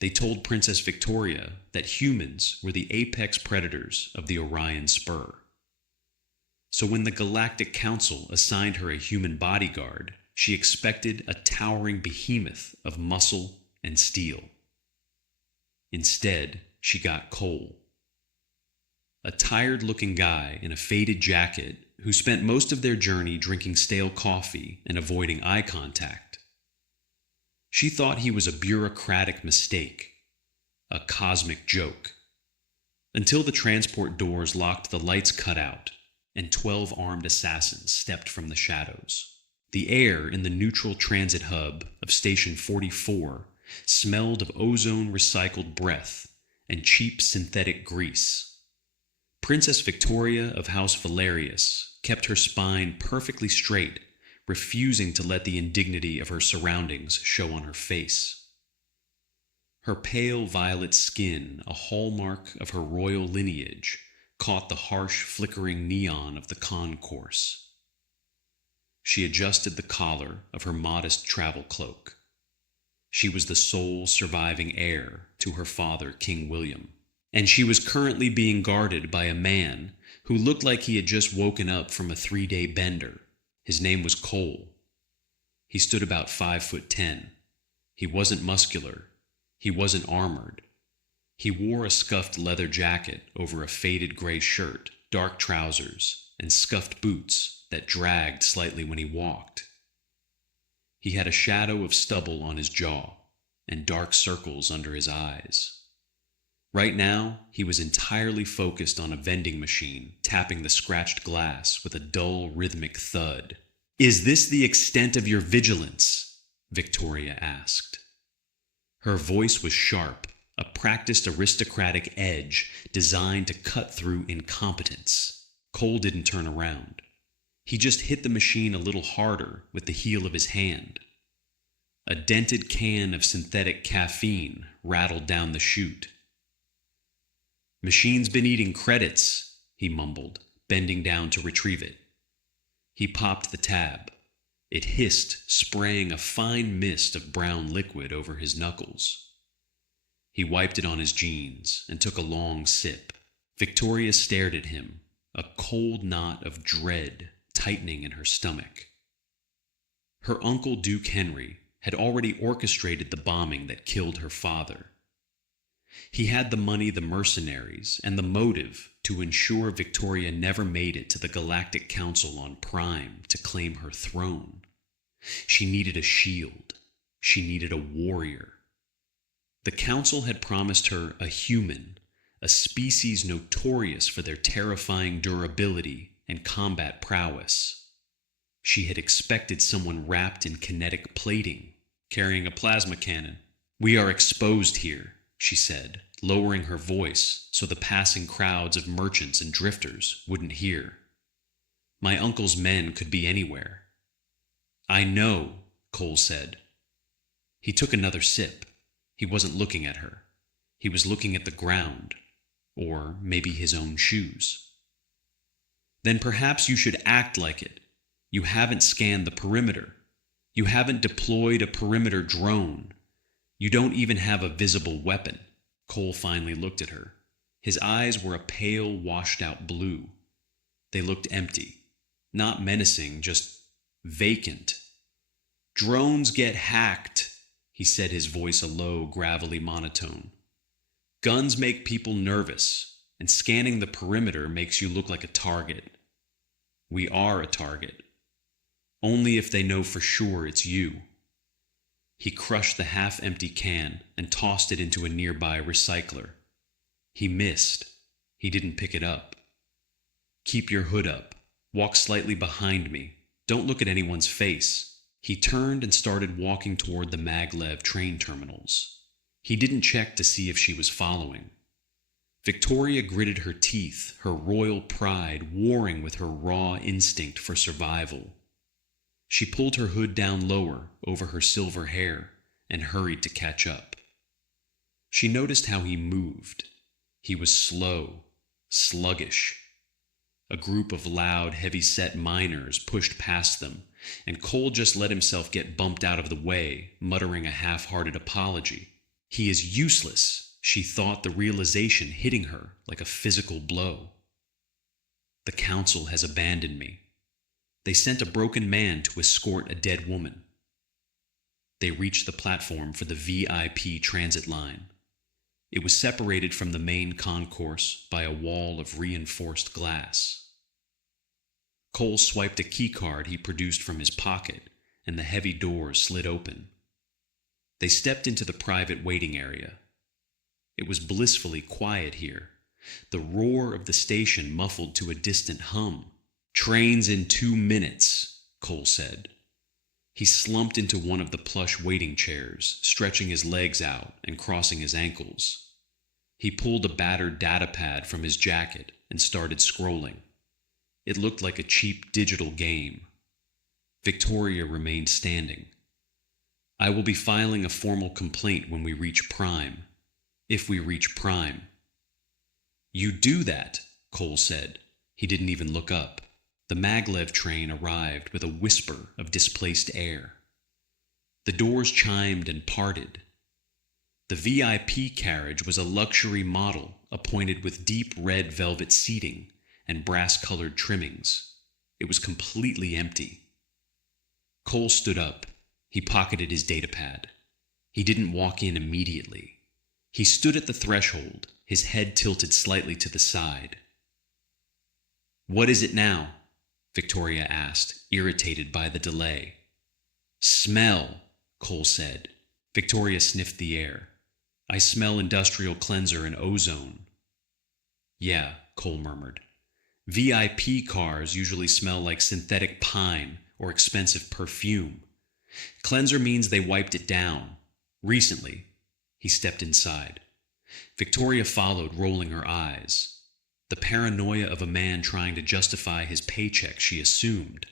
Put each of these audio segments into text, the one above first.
They told Princess Victoria that humans were the apex predators of the Orion Spur. So when the Galactic Council assigned her a human bodyguard, she expected a towering behemoth of muscle and steel. Instead, she got Cole, a tired-looking guy in a faded jacket who spent most of their journey drinking stale coffee and avoiding eye contact. She thought he was a bureaucratic mistake, a cosmic joke, until the transport doors locked, the lights cut out, and 12 armed assassins stepped from the shadows. The air in the neutral transit hub of Station 44 smelled of ozone recycled breath and cheap synthetic grease. Princess Victoria of House Valerius kept her spine perfectly straight, refusing to let the indignity of her surroundings show on her face. Her pale violet skin, a hallmark of her royal lineage, caught the harsh, flickering neon of the concourse. She adjusted the collar of her modest travel cloak. She was the sole surviving heir to her father, King William, and she was currently being guarded by a man who looked like he had just woken up from a 3-day bender. His name was Cole. He stood about 5'10". He wasn't muscular. He wasn't armored. He wore a scuffed leather jacket over a faded gray shirt, dark trousers, and scuffed boots that dragged slightly when he walked. He had a shadow of stubble on his jaw and dark circles under his eyes. Right now, he was entirely focused on a vending machine, tapping the scratched glass with a dull, rhythmic thud. "Is this the extent of your vigilance?" Victoria asked. Her voice was sharp, a practiced aristocratic edge designed to cut through incompetence. Cole didn't turn around. He just hit the machine a little harder with the heel of his hand. A dented can of synthetic caffeine rattled down the chute. "Machine's been eating credits," he mumbled, bending down to retrieve it. He popped the tab. It hissed, spraying a fine mist of brown liquid over his knuckles. He wiped it on his jeans and took a long sip. Victoria stared at him, a cold knot of dread tightening in her stomach. Her uncle, Duke Henry, had already orchestrated the bombing that killed her father. He had the money, the mercenaries, and the motive to ensure Victoria never made it to the Galactic Council on Prime to claim her throne. She needed a shield. She needed a warrior. The Council had promised her a human, a species notorious for their terrifying durability and combat prowess. She had expected someone wrapped in kinetic plating, carrying a plasma cannon. "We are exposed here," she said, lowering her voice so the passing crowds of merchants and drifters wouldn't hear. "My uncle's men could be anywhere." "I know," Cole said. He took another sip. He wasn't looking at her. He was looking at the ground, or maybe his own shoes. "Then perhaps you should act like it. You haven't scanned the perimeter. You haven't deployed a perimeter drone. You don't even have a visible weapon." Cole finally looked at her. His eyes were a pale, washed-out blue. They looked empty. Not menacing, just vacant. "Drones get hacked," he said, his voice a low, gravelly monotone. "Guns make people nervous, and scanning the perimeter makes you look like a target. We are a target. Only if they know for sure it's you." He crushed the half-empty can and tossed it into a nearby recycler. He missed. He didn't pick it up. "Keep your hood up. Walk slightly behind me. Don't look at anyone's face." He turned and started walking toward the maglev train terminals. He didn't check to see if she was following. Victoria gritted her teeth, her royal pride warring with her raw instinct for survival. She pulled her hood down lower over her silver hair and hurried to catch up. She noticed how he moved. He was slow, sluggish. A group of loud, heavy-set miners pushed past them, and Cole just let himself get bumped out of the way, muttering a half-hearted apology. He is useless, she thought, the realization hitting her like a physical blow. The council has abandoned me. They sent a broken man to escort a dead woman. They reached the platform for the VIP transit line. It was separated from the main concourse by a wall of reinforced glass. Cole swiped a keycard he produced from his pocket, and the heavy doors slid open. They stepped into the private waiting area. It was blissfully quiet here, the roar of the station muffled to a distant hum. "Trains in 2 minutes," Cole said. He slumped into one of the plush waiting chairs, stretching his legs out and crossing his ankles. He pulled a battered datapad from his jacket and started scrolling. It looked like a cheap digital game. Victoria remained standing. "I will be filing a formal complaint when we reach Prime. If we reach Prime." "You do that," Cole said. He didn't even look up. The maglev train arrived with a whisper of displaced air. The doors chimed and parted. The VIP carriage was a luxury model appointed with deep red velvet seating and brass-colored trimmings. It was completely empty. Cole stood up. He pocketed his datapad. He didn't walk in immediately. He stood at the threshold, his head tilted slightly to the side. "What is it now?" Victoria asked, irritated by the delay. "Smell," Cole said. Victoria sniffed the air. "I smell industrial cleanser and ozone." "Yeah," Cole murmured. "VIP cars usually smell like synthetic pine or expensive perfume. Cleanser means they wiped it down. Recently." He stepped inside. Victoria followed, rolling her eyes. The paranoia of a man trying to justify his paycheck, she assumed.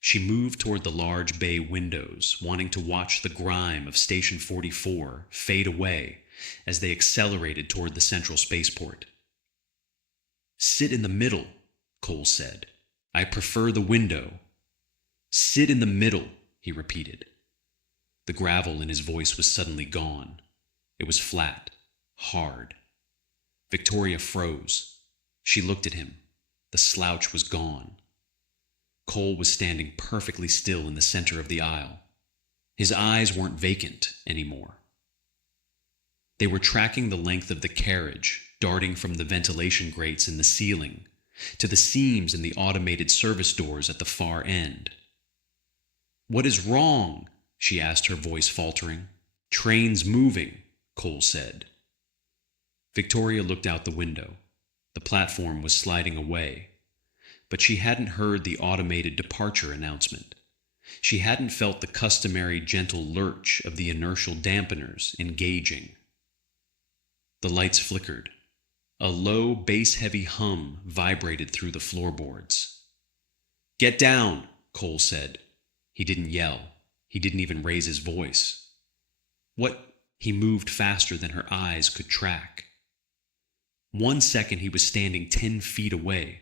She moved toward the large bay windows, wanting to watch the grime of Station 44 fade away as they accelerated toward the central spaceport. "Sit in the middle," Cole said. "I prefer the window." "Sit in the middle," he repeated. The gravel in his voice was suddenly gone. It was flat, hard. Victoria froze. She looked at him. The slouch was gone. Cole was standing perfectly still in the center of the aisle. His eyes weren't vacant anymore. They were tracking the length of the carriage, darting from the ventilation grates in the ceiling to the seams in the automated service doors at the far end. "What is wrong?" she asked, her voice faltering. "Train's moving," Cole said. Victoria looked out the window. The platform was sliding away. But she hadn't heard the automated departure announcement. She hadn't felt the customary gentle lurch of the inertial dampeners engaging. The lights flickered. A low, bass-heavy hum vibrated through the floorboards. "Get down," Cole said. He didn't yell. He didn't even raise his voice. "What?" He moved faster than her eyes could track. 1 second he was standing 10 feet away.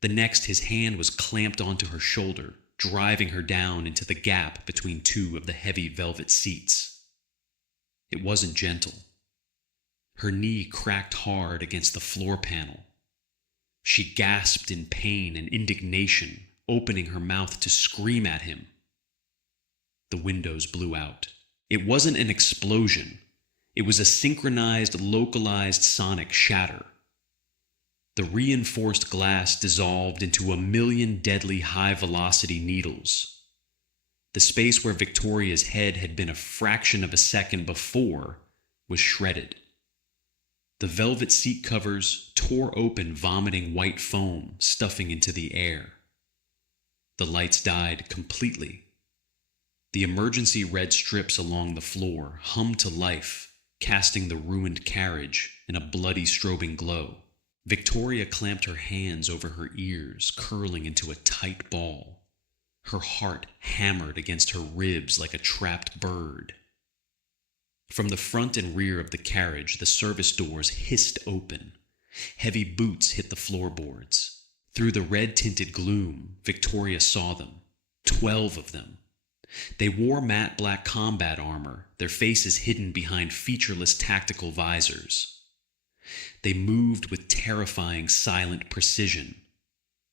The next his hand was clamped onto her shoulder, driving her down into the gap between 2 of the heavy velvet seats. It wasn't gentle. Her knee cracked hard against the floor panel. She gasped in pain and indignation, opening her mouth to scream at him. The windows blew out. It wasn't an explosion. It was a synchronized, localized sonic shatter. The reinforced glass dissolved into 1,000,000 deadly high-velocity needles. The space where Victoria's head had been a fraction of a second before was shredded. The velvet seat covers tore open, vomiting white foam, stuffing into the air. The lights died completely. The emergency red strips along the floor hummed to life, casting the ruined carriage in a bloody strobing glow. Victoria clamped her hands over her ears, curling into a tight ball. Her heart hammered against her ribs like a trapped bird. From the front and rear of the carriage, the service doors hissed open. Heavy boots hit the floorboards. Through the red-tinted gloom, Victoria saw them. 12 of them. They wore matte black combat armor, their faces hidden behind featureless tactical visors. They moved with terrifying silent precision.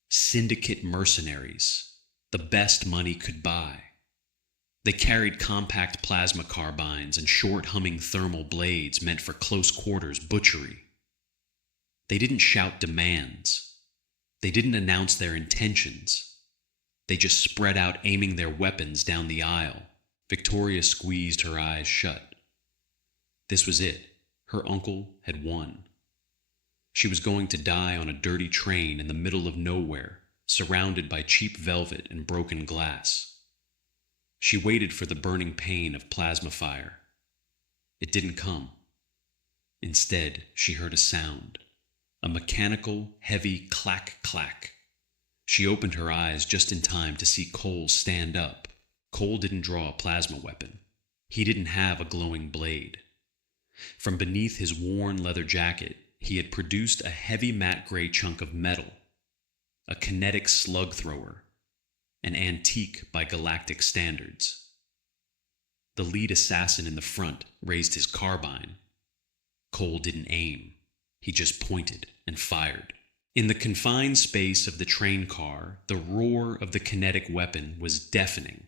Syndicate mercenaries, the best money could buy. They carried compact plasma carbines and short humming thermal blades meant for close quarters butchery. They didn't shout demands. They didn't announce their intentions. They just spread out, aiming their weapons down the aisle. Victoria squeezed her eyes shut. This was it. Her uncle had won. She was going to die on a dirty train in the middle of nowhere, surrounded by cheap velvet and broken glass. She waited for the burning pain of plasma fire. It didn't come. Instead, she heard a sound. A mechanical, heavy clack-clack. She opened her eyes just in time to see Cole stand up. Cole didn't draw a plasma weapon. He didn't have a glowing blade. From beneath his worn leather jacket, he had produced a heavy matte gray chunk of metal. A kinetic slug thrower. An antique by Galactic standards. The lead assassin in the front raised his carbine. Cole didn't aim. He just pointed and fired. In the confined space of the train car, the roar of the kinetic weapon was deafening.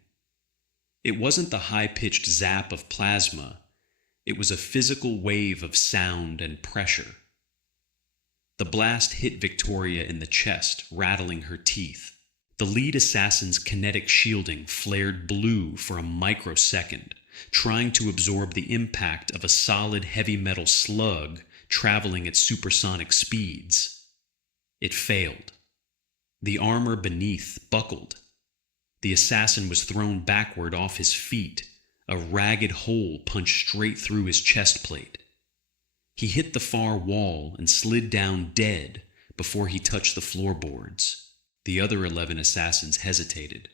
It wasn't the high-pitched zap of plasma. It was a physical wave of sound and pressure. The blast hit Victoria in the chest, rattling her teeth. The lead assassin's kinetic shielding flared blue for a microsecond, trying to absorb the impact of a solid heavy metal slug traveling at supersonic speeds. It failed. The armor beneath buckled. The assassin was thrown backward off his feet, a ragged hole punched straight through his chest plate. He hit the far wall and slid down dead before he touched the floorboards. The other 11 assassins hesitated,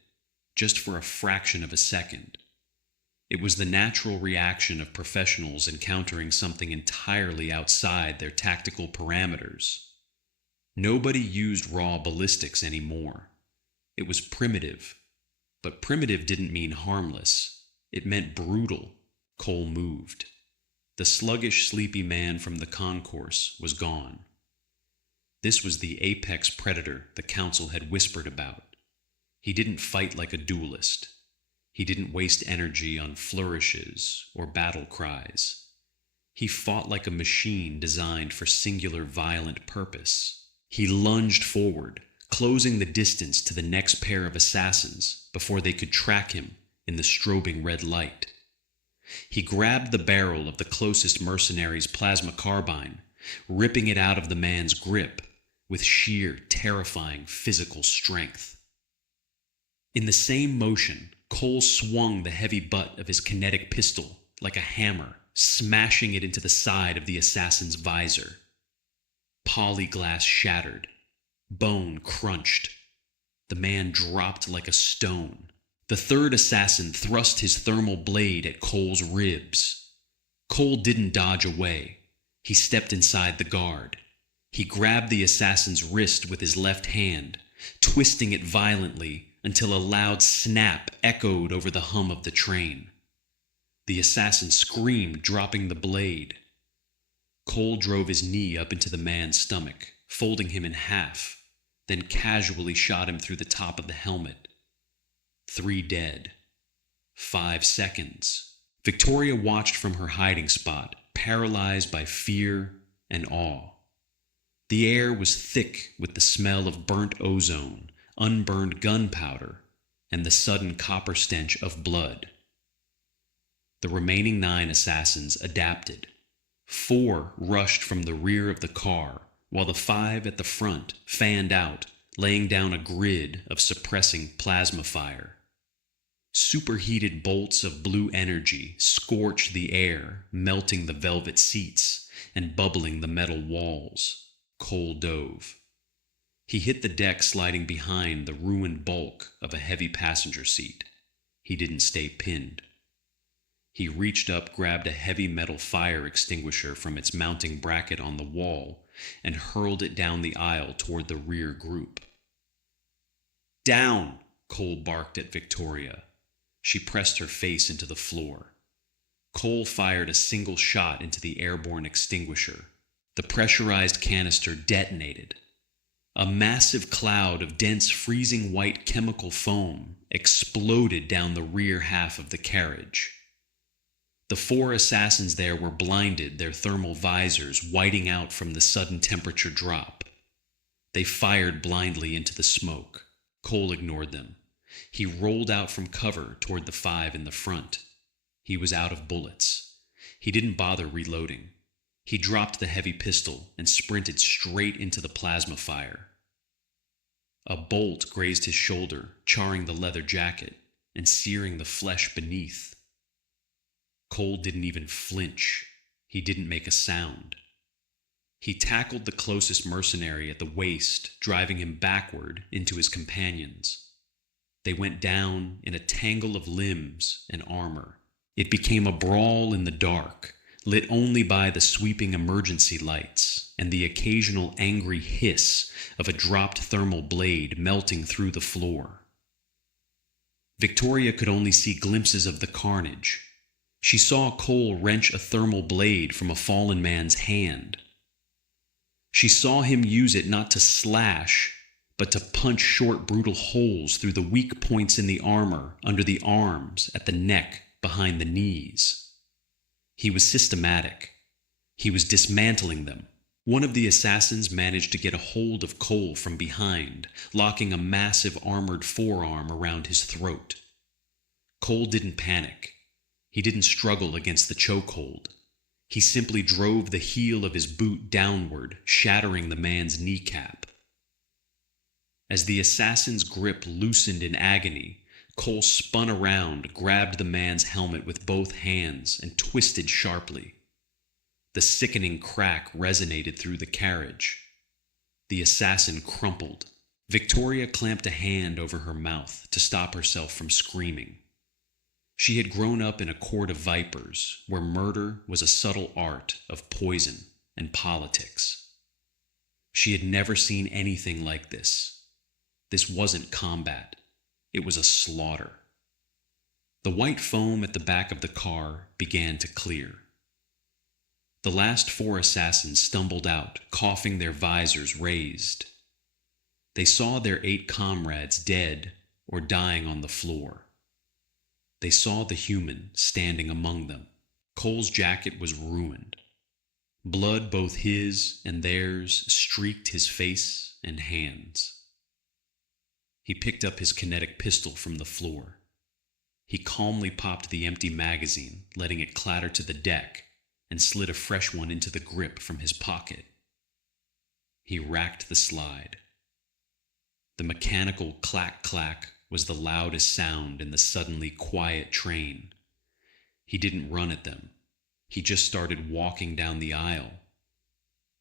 just for a fraction of a second. It was the natural reaction of professionals encountering something entirely outside their tactical parameters. Nobody used raw ballistics anymore. It was primitive, but primitive didn't mean harmless. It meant brutal. Cole moved. The sluggish, sleepy man from the concourse was gone. This was the apex predator the council had whispered about. He didn't fight like a duelist. He didn't waste energy on flourishes or battle cries. He fought like a machine designed for singular violent purpose. He lunged forward, closing the distance to the next pair of assassins before they could track him in the strobing red light. He grabbed the barrel of the closest mercenary's plasma carbine, ripping it out of the man's grip with sheer, terrifying physical strength. In the same motion, Cole swung the heavy butt of his kinetic pistol like a hammer, smashing it into the side of the assassin's visor. Polyglass shattered. Bone crunched. The man dropped like a stone. The third assassin thrust his thermal blade at Cole's ribs. Cole didn't dodge away. He stepped inside the guard. He grabbed the assassin's wrist with his left hand, twisting it violently until a loud snap echoed over the hum of the train. The assassin screamed, dropping the blade. Cole drove his knee up into the man's stomach, folding him in half, then casually shot him through the top of the helmet. 3 dead. 5 seconds. Victoria watched from her hiding spot, paralyzed by fear and awe. The air was thick with the smell of burnt ozone, unburned gunpowder, and the sudden copper stench of blood. The remaining 9 assassins adapted. 4 rushed from the rear of the car, while the 5 at the front fanned out, laying down a grid of suppressing plasma fire. Superheated bolts of blue energy scorched the air, melting the velvet seats and bubbling the metal walls. Cole dove. He hit the deck, sliding behind the ruined bulk of a heavy passenger seat. He didn't stay pinned. He reached up, grabbed a heavy metal fire extinguisher from its mounting bracket on the wall, and hurled it down the aisle toward the rear group. "Down!" Cole barked at Victoria. She pressed her face into the floor. Cole fired a single shot into the airborne extinguisher. The pressurized canister detonated. A massive cloud of dense freezing white chemical foam exploded down the rear half of the carriage. The 4 assassins there were blinded, their thermal visors whiting out from the sudden temperature drop. They fired blindly into the smoke. Cole ignored them. He rolled out from cover toward the 5 in the front. He was out of bullets. He didn't bother reloading. He dropped the heavy pistol and sprinted straight into the plasma fire. A bolt grazed his shoulder, charring the leather jacket and searing the flesh beneath. Cole didn't even flinch. He didn't make a sound. He tackled the closest mercenary at the waist, driving him backward into his companions. They went down in a tangle of limbs and armor. It became a brawl in the dark, lit only by the sweeping emergency lights and the occasional angry hiss of a dropped thermal blade melting through the floor. Victoria could only see glimpses of the carnage. She saw Cole wrench a thermal blade from a fallen man's hand. She saw him use it not to slash, but to punch short, brutal holes through the weak points in the armor, under the arms, at the neck, behind the knees. He was systematic. He was dismantling them. One of the assassins managed to get a hold of Cole from behind, locking a massive armored forearm around his throat. Cole didn't panic. He didn't struggle against the chokehold. He simply drove the heel of his boot downward, shattering the man's kneecap. As the assassin's grip loosened in agony, Cole spun around, grabbed the man's helmet with both hands, and twisted sharply. The sickening crack resonated through the carriage. The assassin crumpled. Victoria clamped a hand over her mouth to stop herself from screaming. She had grown up in a court of vipers, where murder was a subtle art of poison and politics. She had never seen anything like this. This wasn't combat. It was a slaughter. The white foam at the back of the car began to clear. The last 4 assassins stumbled out, coughing, their visors raised. They saw their 8 comrades dead or dying on the floor. They saw the human standing among them. Cole's jacket was ruined. Blood, both his and theirs, streaked his face and hands. He picked up his kinetic pistol from the floor. He calmly popped the empty magazine, letting it clatter to the deck, and slid a fresh one into the grip from his pocket. He racked the slide. The mechanical clack-clack was the loudest sound in the suddenly quiet train. He didn't run at them. He just started walking down the aisle.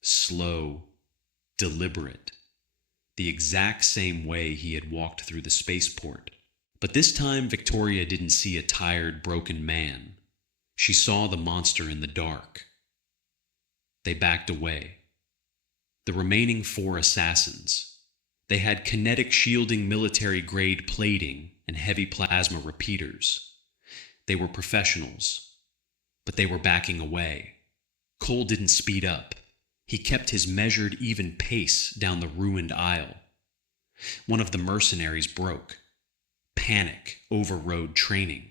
Slow, deliberate. The exact same way he had walked through the spaceport. But this time Victoria didn't see a tired, broken man. She saw the monster in the dark. They backed away. The remaining 4 assassins. They had kinetic shielding military-grade plating and heavy plasma repeaters. They were professionals, but they were backing away. Cole didn't speed up. He kept his measured, even pace down the ruined aisle. One of the mercenaries broke. Panic overrode training.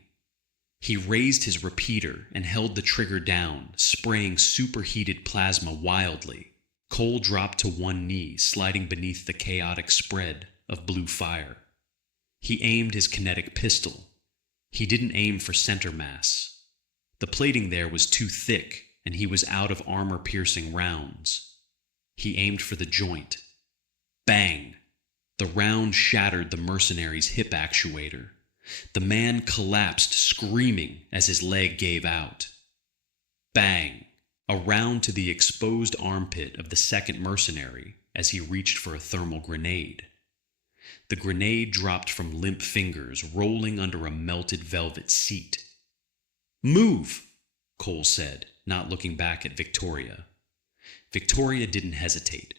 He raised his repeater and held the trigger down, spraying superheated plasma wildly. Cole dropped to one knee, sliding beneath the chaotic spread of blue fire. He aimed his kinetic pistol. He didn't aim for center mass. The plating there was too thick, and he was out of armor-piercing rounds. He aimed for the joint. Bang! The round shattered the mercenary's hip actuator. The man collapsed, screaming as his leg gave out. Bang! A round to the exposed armpit of the second mercenary as he reached for a thermal grenade. The grenade dropped from limp fingers, rolling under a melted velvet seat. "Move!" Cole said, not looking back at Victoria. Victoria didn't hesitate.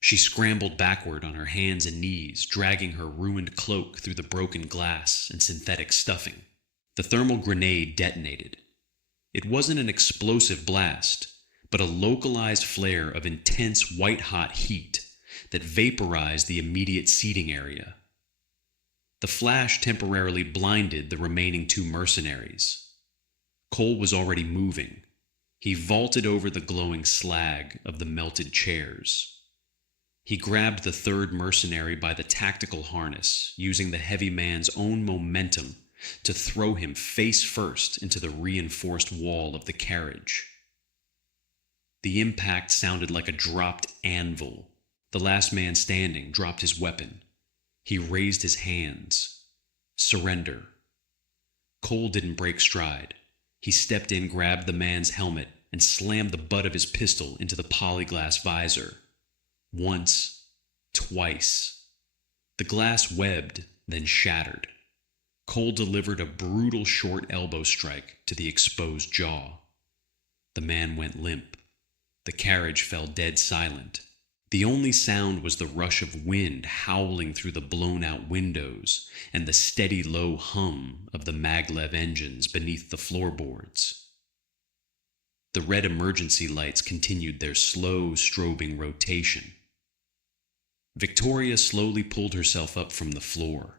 She scrambled backward on her hands and knees, dragging her ruined cloak through the broken glass and synthetic stuffing. The thermal grenade detonated. It wasn't an explosive blast, but a localized flare of intense white-hot heat that vaporized the immediate seating area. The flash temporarily blinded the remaining two mercenaries. Cole was already moving. He vaulted over the glowing slag of the melted chairs. He grabbed the third mercenary by the tactical harness, using the heavy man's own momentum to throw him face first into the reinforced wall of the carriage. The impact sounded like a dropped anvil. The last man standing dropped his weapon. He raised his hands. Surrender. Cole didn't break stride. He stepped in, grabbed the man's helmet, and slammed the butt of his pistol into the polyglass visor. Once, twice. The glass webbed, then shattered. Cole delivered a brutal short elbow strike to the exposed jaw. The man went limp. The carriage fell dead silent. The only sound was the rush of wind howling through the blown-out windows and the steady low hum of the maglev engines beneath the floorboards. The red emergency lights continued their slow, strobing rotation. Victoria slowly pulled herself up from the floor.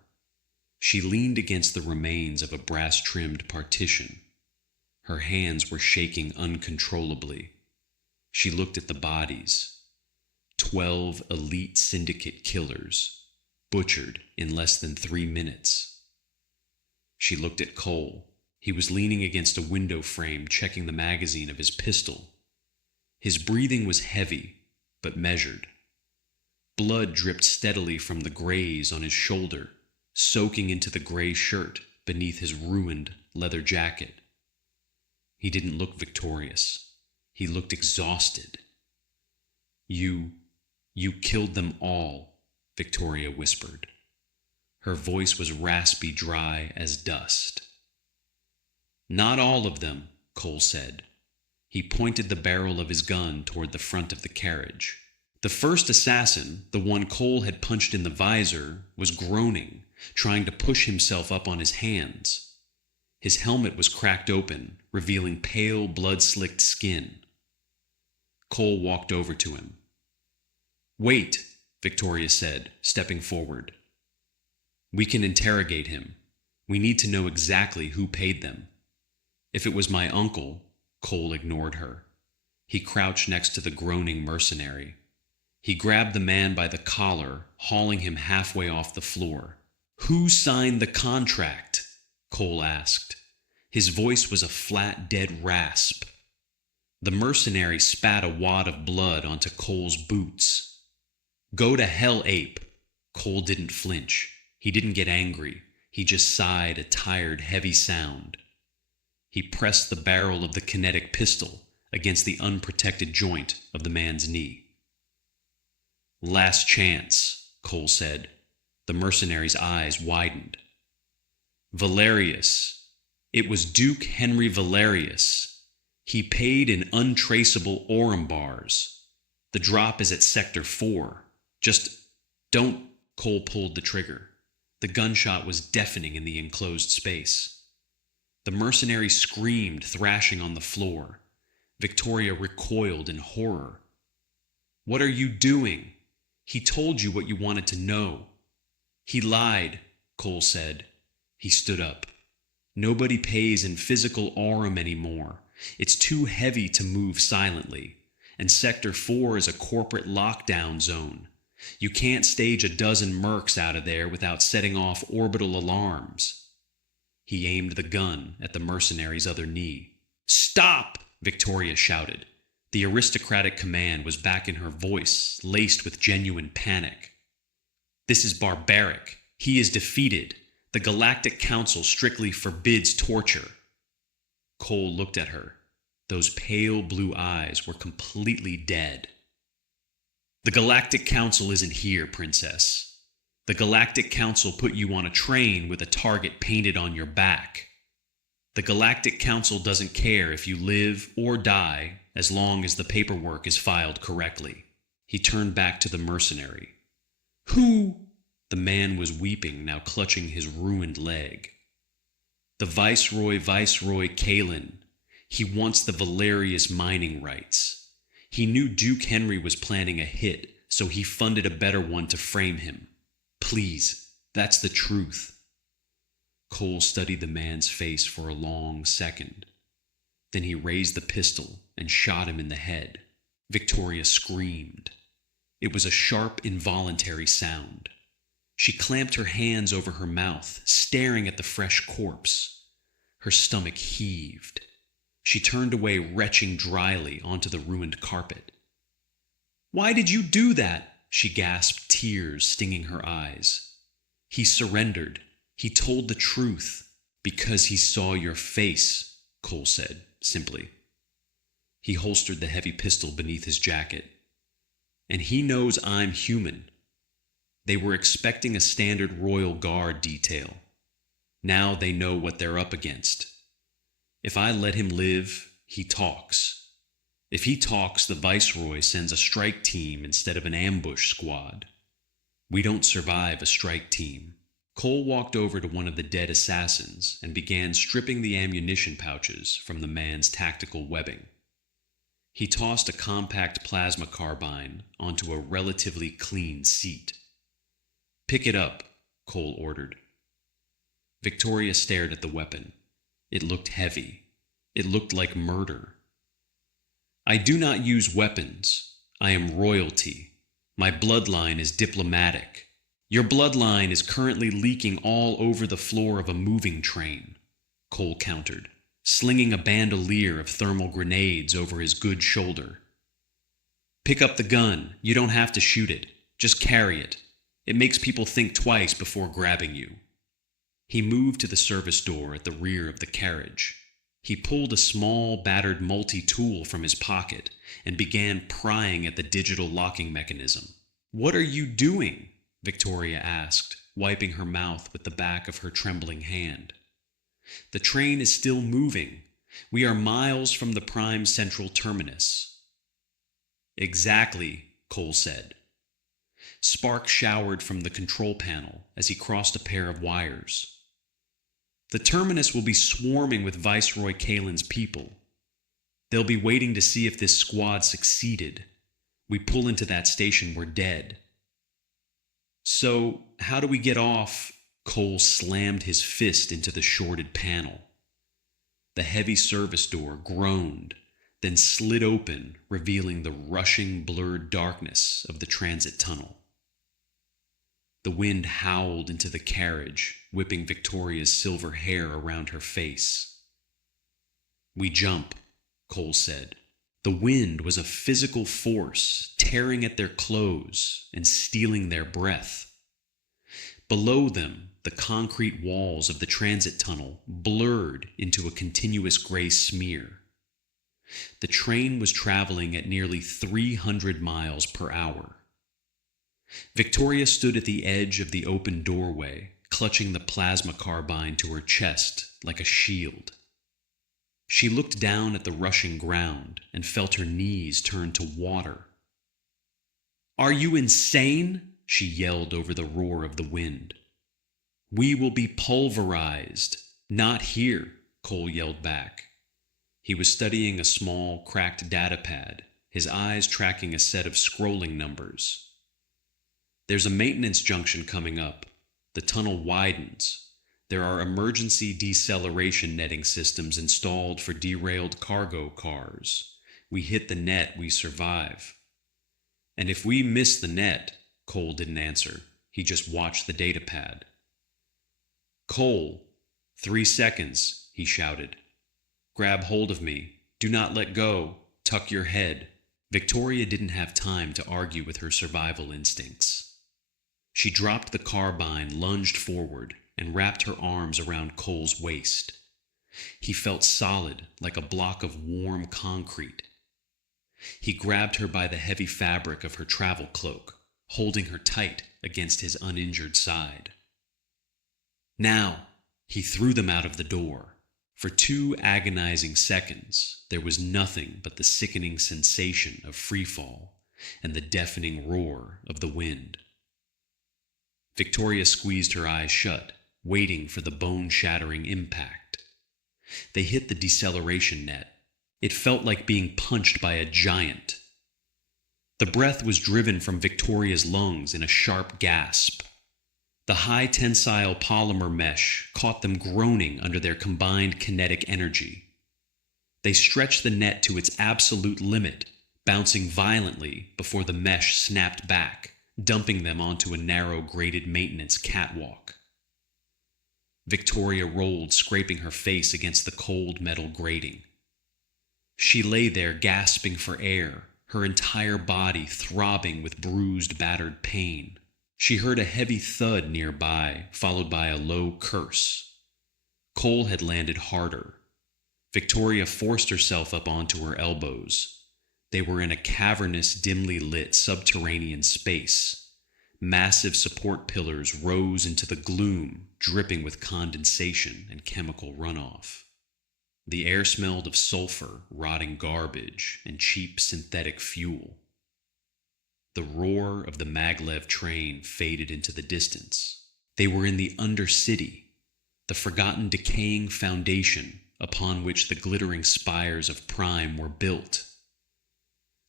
She leaned against the remains of a brass-trimmed partition. Her hands were shaking uncontrollably. She looked at the bodies. 12 elite syndicate killers, butchered in less than 3 minutes. She looked at Cole. He was leaning against a window frame, checking the magazine of his pistol. His breathing was heavy, but measured. Blood dripped steadily from the graze on his shoulder, soaking into the gray shirt beneath his ruined leather jacket. He didn't look victorious. He looked exhausted. You killed them all, Victoria whispered. Her voice was raspy, dry as dust. Not all of them, Cole said. He pointed the barrel of his gun toward the front of the carriage. The first assassin, the one Cole had punched in the visor, was groaning, trying to push himself up on his hands. His helmet was cracked open, revealing pale, blood-slicked skin. Cole walked over to him. "Wait," Victoria said, stepping forward. "We can interrogate him. We need to know exactly who paid them." If it was my uncle, Cole ignored her. He crouched next to the groaning mercenary. He grabbed the man by the collar, hauling him halfway off the floor. "Who signed the contract?" Cole asked. His voice was a flat, dead rasp. The mercenary spat a wad of blood onto Cole's boots. "Go to hell, ape." Cole didn't flinch. He didn't get angry. He just sighed a tired, heavy sound. He pressed the barrel of the kinetic pistol against the unprotected joint of the man's knee. "Last chance," Cole said. The mercenary's eyes widened. "Valerius. It was Duke Henry Valerius. He paid in untraceable Aurum bars. The drop is at Sector 4. Just don't..." Cole pulled the trigger. The gunshot was deafening in the enclosed space. The mercenary screamed, thrashing on the floor. Victoria recoiled in horror. "What are you doing? He told you what you wanted to know." "He lied," Cole said. He stood up. "Nobody pays in physical aurum anymore. It's too heavy to move silently. And Sector 4 is a corporate lockdown zone. You can't stage a dozen mercs out of there without setting off orbital alarms." He aimed the gun at the mercenary's other knee. "Stop!" Victoria shouted. The aristocratic command was back in her voice, laced with genuine panic. "This is barbaric. He is defeated. The Galactic Council strictly forbids torture." Cole looked at her. Those pale blue eyes were completely dead. "The Galactic Council isn't here, Princess. The Galactic Council put you on a train with a target painted on your back. The Galactic Council doesn't care if you live or die as long as the paperwork is filed correctly." He turned back to the mercenary. "Who?" The man was weeping, now clutching his ruined leg. The Viceroy Kalen. He wants the Valerius mining rights. He knew Duke Henry was planning a hit, so he funded a better one to frame him. Please, that's the truth. Cole studied the man's face for a long second. Then he raised the pistol and shot him in the head. Victoria screamed. It was a sharp, involuntary sound. She clamped her hands over her mouth, staring at the fresh corpse. Her stomach heaved. She turned away, retching dryly onto the ruined carpet. "Why did you do that?" she gasped, tears stinging her eyes. "He surrendered. He told the truth." "Because he saw your face," Cole said, simply. He holstered the heavy pistol beneath his jacket. "And he knows I'm human." They were expecting a standard Royal Guard detail. Now they know what they're up against. If I let him live, he talks. If he talks, the Viceroy sends a strike team instead of an ambush squad. We don't survive a strike team. Cole walked over to one of the dead assassins and began stripping the ammunition pouches from the man's tactical webbing. He tossed a compact plasma carbine onto a relatively clean seat. "Pick it up," Cole ordered. Victoria stared at the weapon. It looked heavy. It looked like murder. "I do not use weapons. I am royalty. My bloodline is diplomatic. Your bloodline is currently leaking all over the floor of a moving train," Cole countered, slinging a bandolier of thermal grenades over his good shoulder. "Pick up the gun. You don't have to shoot it. Just carry it. It makes people think twice before grabbing you." He moved to the service door at the rear of the carriage. He pulled a small, battered multi-tool from his pocket and began prying at the digital locking mechanism. "What are you doing?" Victoria asked, wiping her mouth with the back of her trembling hand. "The train is still moving. We are miles from the prime central terminus." "Exactly," Cole said. Sparks showered from the control panel as he crossed a pair of wires. "The terminus will be swarming with Viceroy Kalen's people. They'll be waiting to see if this squad succeeded. We pull into that station, we're dead." "So, how do we get off?" Cole slammed his fist into the shorted panel. The heavy service door groaned, then slid open, revealing the rushing, blurred darkness of the transit tunnel. The wind howled into the carriage, whipping Victoria's silver hair around her face. "We jump," Cole said. The wind was a physical force, tearing at their clothes and stealing their breath. Below them, the concrete walls of the transit tunnel blurred into a continuous gray smear. The train was traveling at nearly 300 miles per hour. Victoria stood at the edge of the open doorway, clutching the plasma carbine to her chest like a shield. She looked down at the rushing ground and felt her knees turn to water. "Are you insane?" she yelled over the roar of the wind. "We will be pulverized." "Not here," Cole yelled back. He was studying a small, cracked datapad, his eyes tracking a set of scrolling numbers. "There's a maintenance junction coming up. The tunnel widens. There are emergency deceleration netting systems installed for derailed cargo cars. We hit the net, we survive." "And if we miss the net," Cole didn't answer. He just watched the datapad. "Cole, 3 seconds," he shouted. "Grab hold of me. Do not let go. Tuck your head." Victoria didn't have time to argue with her survival instincts. She dropped the carbine, lunged forward, and wrapped her arms around Cole's waist. He felt solid, like a block of warm concrete. He grabbed her by the heavy fabric of her travel cloak, holding her tight against his uninjured side. "Now!" He threw them out of the door. For 2 agonizing seconds, there was nothing but the sickening sensation of freefall and the deafening roar of the wind. Victoria squeezed her eyes shut, waiting for the bone-shattering impact. They hit the deceleration net. It felt like being punched by a giant. The breath was driven from Victoria's lungs in a sharp gasp. The high tensile polymer mesh caught them groaning under their combined kinetic energy. They stretched the net to its absolute limit, bouncing violently before the mesh snapped back, dumping them onto a narrow graded maintenance catwalk. Victoria rolled, scraping her face against the cold metal grating. She lay there gasping for air, her entire body throbbing with bruised, battered pain. She heard a heavy thud nearby, followed by a low curse. Cole had landed harder. Victoria forced herself up onto her elbows. They were in a cavernous, dimly lit subterranean space. Massive support pillars rose into the gloom, dripping with condensation and chemical runoff. The air smelled of sulfur, rotting garbage, and cheap synthetic fuel. The roar of the maglev train faded into the distance. They were in the Undercity, the forgotten decaying foundation upon which the glittering spires of Prime were built.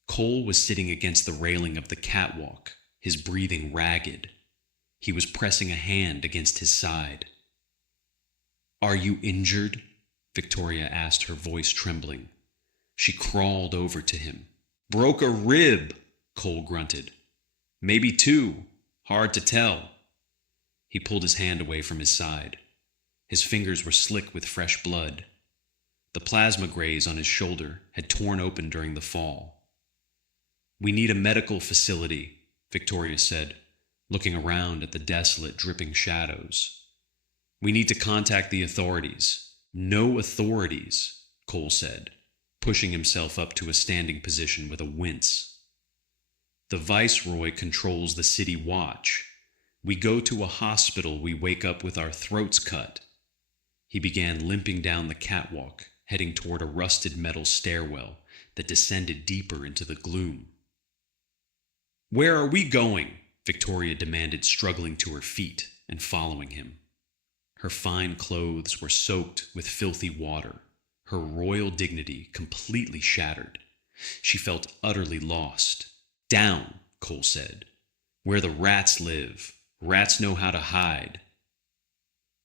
Cole was sitting against the railing of the catwalk, his breathing ragged. He was pressing a hand against his side. "Are you injured?" Victoria asked, her voice trembling. She crawled over to him. "Broke a rib," Cole grunted. "Maybe two. Hard to tell." He pulled his hand away from his side. His fingers were slick with fresh blood. The plasma graze on his shoulder had torn open during the fall. "We need a medical facility," Victoria said, looking around at the desolate, dripping shadows. "We need to contact the authorities." "No authorities," Cole said, pushing himself up to a standing position with a wince. "The Viceroy controls the city watch. We go to a hospital, we wake up with our throats cut." He began limping down the catwalk, heading toward a rusted metal stairwell that descended deeper into the gloom. "Where are we going?" Victoria demanded, struggling to her feet and following him. Her fine clothes were soaked with filthy water, her royal dignity completely shattered. She felt utterly lost. "Down," Cole said. "Where the rats live. Rats know how to hide."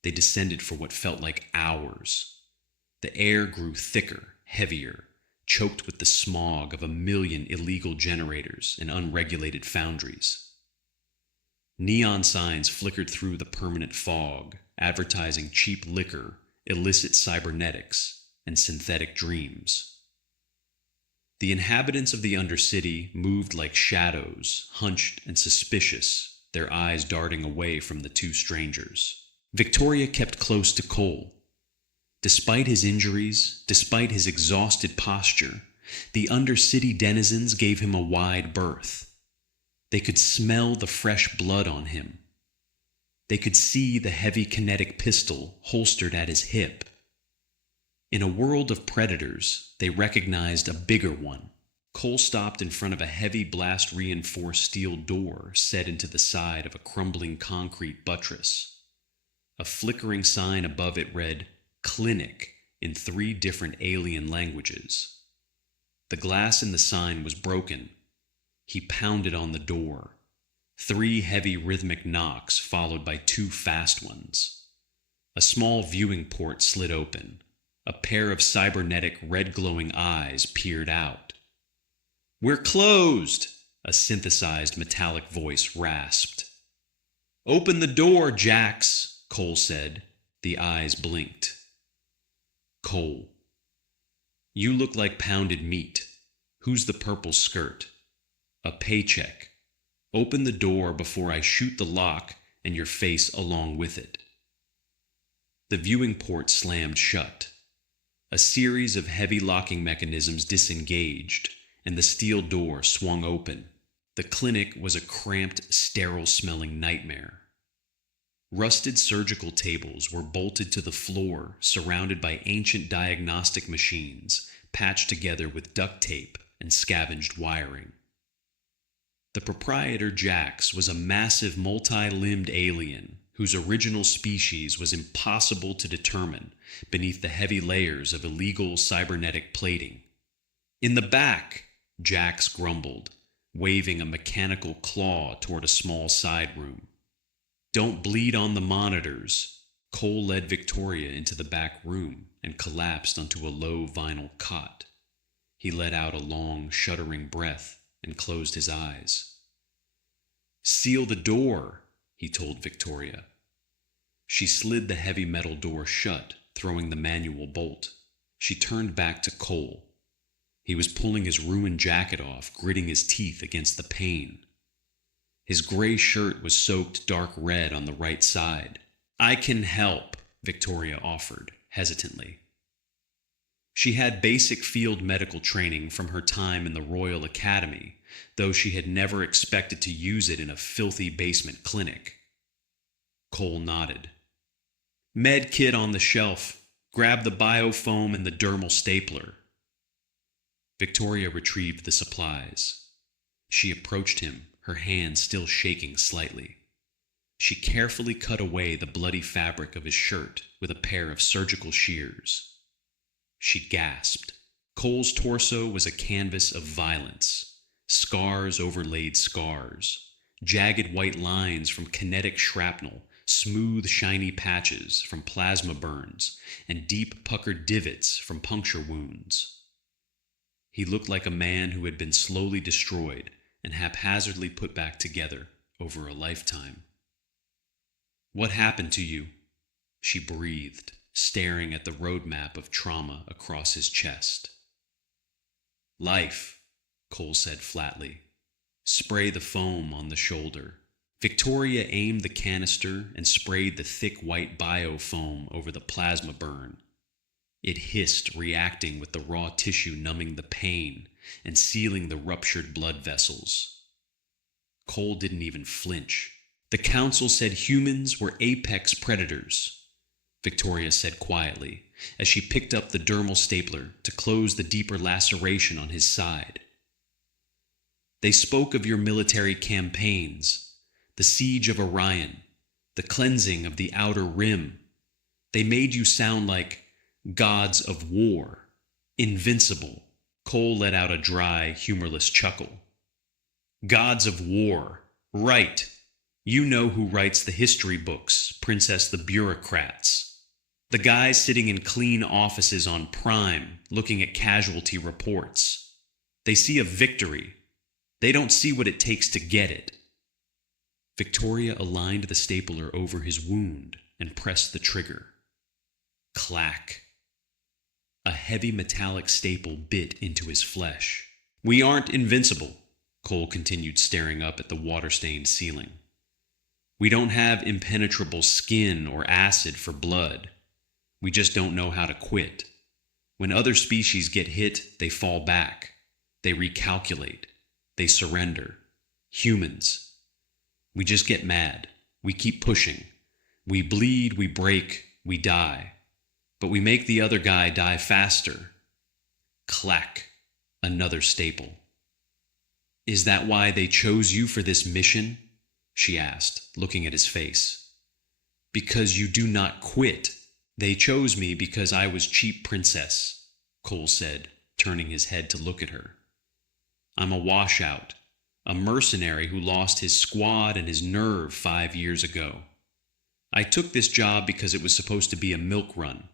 They descended for what felt like hours. The air grew thicker, heavier, choked with the smog of a million illegal generators and unregulated foundries. Neon signs flickered through the permanent fog, advertising cheap liquor, illicit cybernetics, and synthetic dreams. The inhabitants of the Undercity moved like shadows, hunched and suspicious, their eyes darting away from the two strangers. Victoria kept close to Cole. Despite his injuries, despite his exhausted posture, the Undercity denizens gave him a wide berth. They could smell the fresh blood on him. They could see the heavy kinetic pistol holstered at his hip. In a world of predators, they recognized a bigger one. Cole stopped in front of a heavy blast-reinforced steel door set into the side of a crumbling concrete buttress. A flickering sign above it read, "Clinic," in 3 different alien languages. The glass in the sign was broken. He pounded on the door. 3 heavy rhythmic knocks followed by 2 fast ones. A small viewing port slid open. A pair of cybernetic red-glowing eyes peered out. "We're closed," a synthesized metallic voice rasped. "Open the door, Jax," Cole said. The eyes blinked. Cole. "You look like pounded meat. Who's the purple skirt?" "A paycheck. Open the door before I shoot the lock and your face along with it." The viewing port slammed shut. A series of heavy locking mechanisms disengaged, and the steel door swung open. The clinic was a cramped, sterile-smelling nightmare. Rusted surgical tables were bolted to the floor, surrounded by ancient diagnostic machines, patched together with duct tape and scavenged wiring. The proprietor, Jax, was a massive multi-limbed alien, whose original species was impossible to determine beneath the heavy layers of illegal cybernetic plating. In the back, Jax grumbled, waving a mechanical claw toward a small side room. Don't bleed on the monitors. Cole led Victoria into the back room and collapsed onto a low vinyl cot. He let out a long, shuddering breath and closed his eyes. Seal the door, he told Victoria. She slid the heavy metal door shut, throwing the manual bolt. She turned back to Cole. He was pulling his ruined jacket off, gritting his teeth against the pain. His gray shirt was soaked dark red on the right side. I can help, Victoria offered, hesitantly. She had basic field medical training from her time in the Royal Academy, though she had never expected to use it in a filthy basement clinic. Cole nodded. Med kit on the shelf. Grab the biofoam and the dermal stapler. Victoria retrieved the supplies. She approached him, her hand still shaking slightly. She carefully cut away the bloody fabric of his shirt with a pair of surgical shears. She gasped. Cole's torso was a canvas of violence. Scars overlaid scars. Jagged white lines from kinetic shrapnel, smooth shiny patches from plasma burns, and deep puckered divots from puncture wounds. He looked like a man who had been slowly destroyed and haphazardly put back together over a lifetime. What happened to you? She breathed, staring at the roadmap of trauma across his chest. Life, Cole said flatly. Spray the foam on the shoulder. Victoria aimed the canister and sprayed the thick white biofoam over the plasma burn. It hissed, reacting with the raw tissue numbing the pain and sealing the ruptured blood vessels. Cole didn't even flinch. The council said humans were apex predators, Victoria said quietly, as she picked up the dermal stapler to close the deeper laceration on his side. They spoke of your military campaigns, the siege of Orion, the cleansing of the outer rim. They made you sound like gods of war, invincible. Cole let out a dry, humorless chuckle. Gods of war, right. You know who writes the history books, Princess the bureaucrats. The guys sitting in clean offices on Prime, looking at casualty reports. They see a victory. They don't see what it takes to get it. Victoria aligned the stapler over his wound and pressed the trigger. Clack. A heavy metallic staple bit into his flesh. We aren't invincible, Cole continued, staring up at the water-stained ceiling. We don't have impenetrable skin or acid for blood. We just don't know how to quit. When other species get hit, they fall back. They recalculate. They surrender. Humans. We just get mad. We keep pushing. We bleed, we break, we die. But we make the other guy die faster. Clack. Another staple. Is that why they chose you for this mission? She asked, looking at his face. Because you do not quit. They chose me because I was cheap princess, Cole said, turning his head to look at her. I'm a washout, a mercenary who lost his squad and his nerve 5 years ago. I took this job because it was supposed to be a milk run.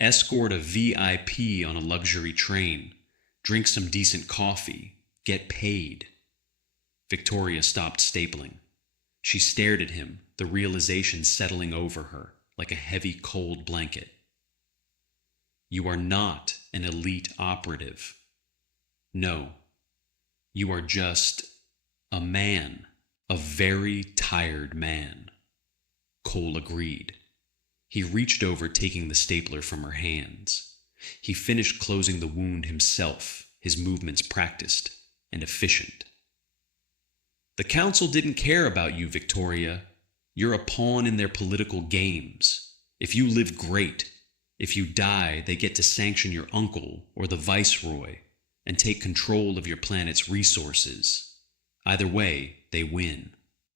Escort a VIP on a luxury train, drink some decent coffee, get paid. Victoria stopped stapling. She stared at him, the realization settling over her like a heavy, cold blanket. You are not an elite operative. No, you are just a man, a very tired man. Cole agreed. He reached over, taking the stapler from her hands. He finished closing the wound himself, his movements practiced and efficient. The council didn't care about you, Victoria. You're a pawn in their political games. If you live, great. If you die, they get to sanction your uncle or the viceroy and take control of your planet's resources. Either way, they win.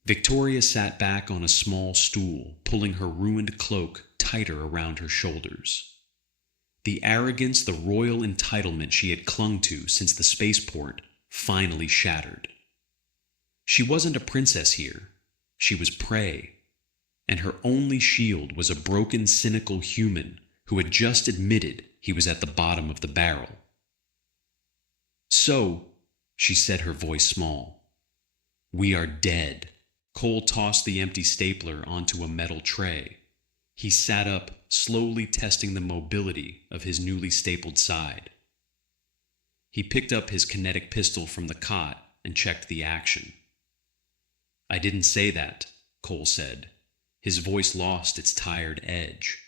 Victoria sat back on a small stool, pulling her ruined cloak tighter around her shoulders. The arrogance, the royal entitlement she had clung to since the spaceport finally shattered. She wasn't a princess here. She was prey. And her only shield was a broken, cynical human who had just admitted he was at the bottom of the barrel. "So," she said, her voice small, "we are dead." Cole tossed the empty stapler onto a metal tray. He sat up, slowly testing the mobility of his newly stapled side. He picked up his kinetic pistol from the cot and checked the action. "I didn't say that," Cole said. His voice lost its tired edge.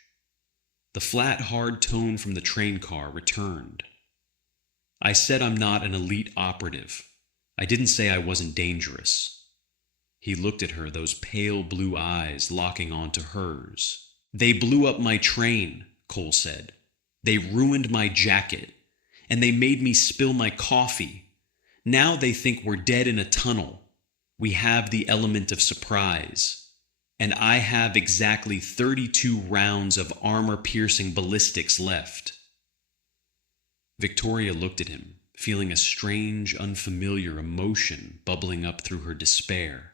The flat, hard tone from the train car returned. "I said I'm not an elite operative. I didn't say I wasn't dangerous." He looked at her, those pale blue eyes locking onto hers. "They blew up my train," Cole said. "They ruined my jacket. And they made me spill my coffee. Now they think we're dead in a tunnel. We have the element of surprise. And I have exactly 32 rounds of armor-piercing ballistics left." Victoria looked at him, feeling a strange, unfamiliar emotion bubbling up through her despair.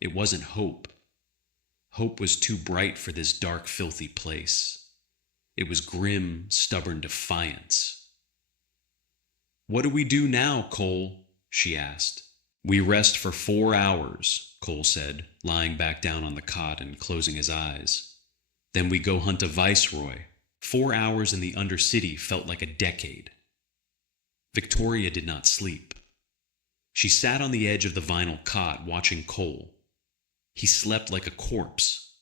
It wasn't hope. Hope was too bright for this dark, filthy place. It was grim, stubborn defiance. "What do we do now, Cole?" she asked. "We rest for 4 hours," Cole said, lying back down on the cot and closing his eyes. "Then we go hunt a viceroy." 4 hours in the Undercity felt like a decade. Victoria did not sleep. She sat on the edge of the vinyl cot watching Cole. He slept like a corpse.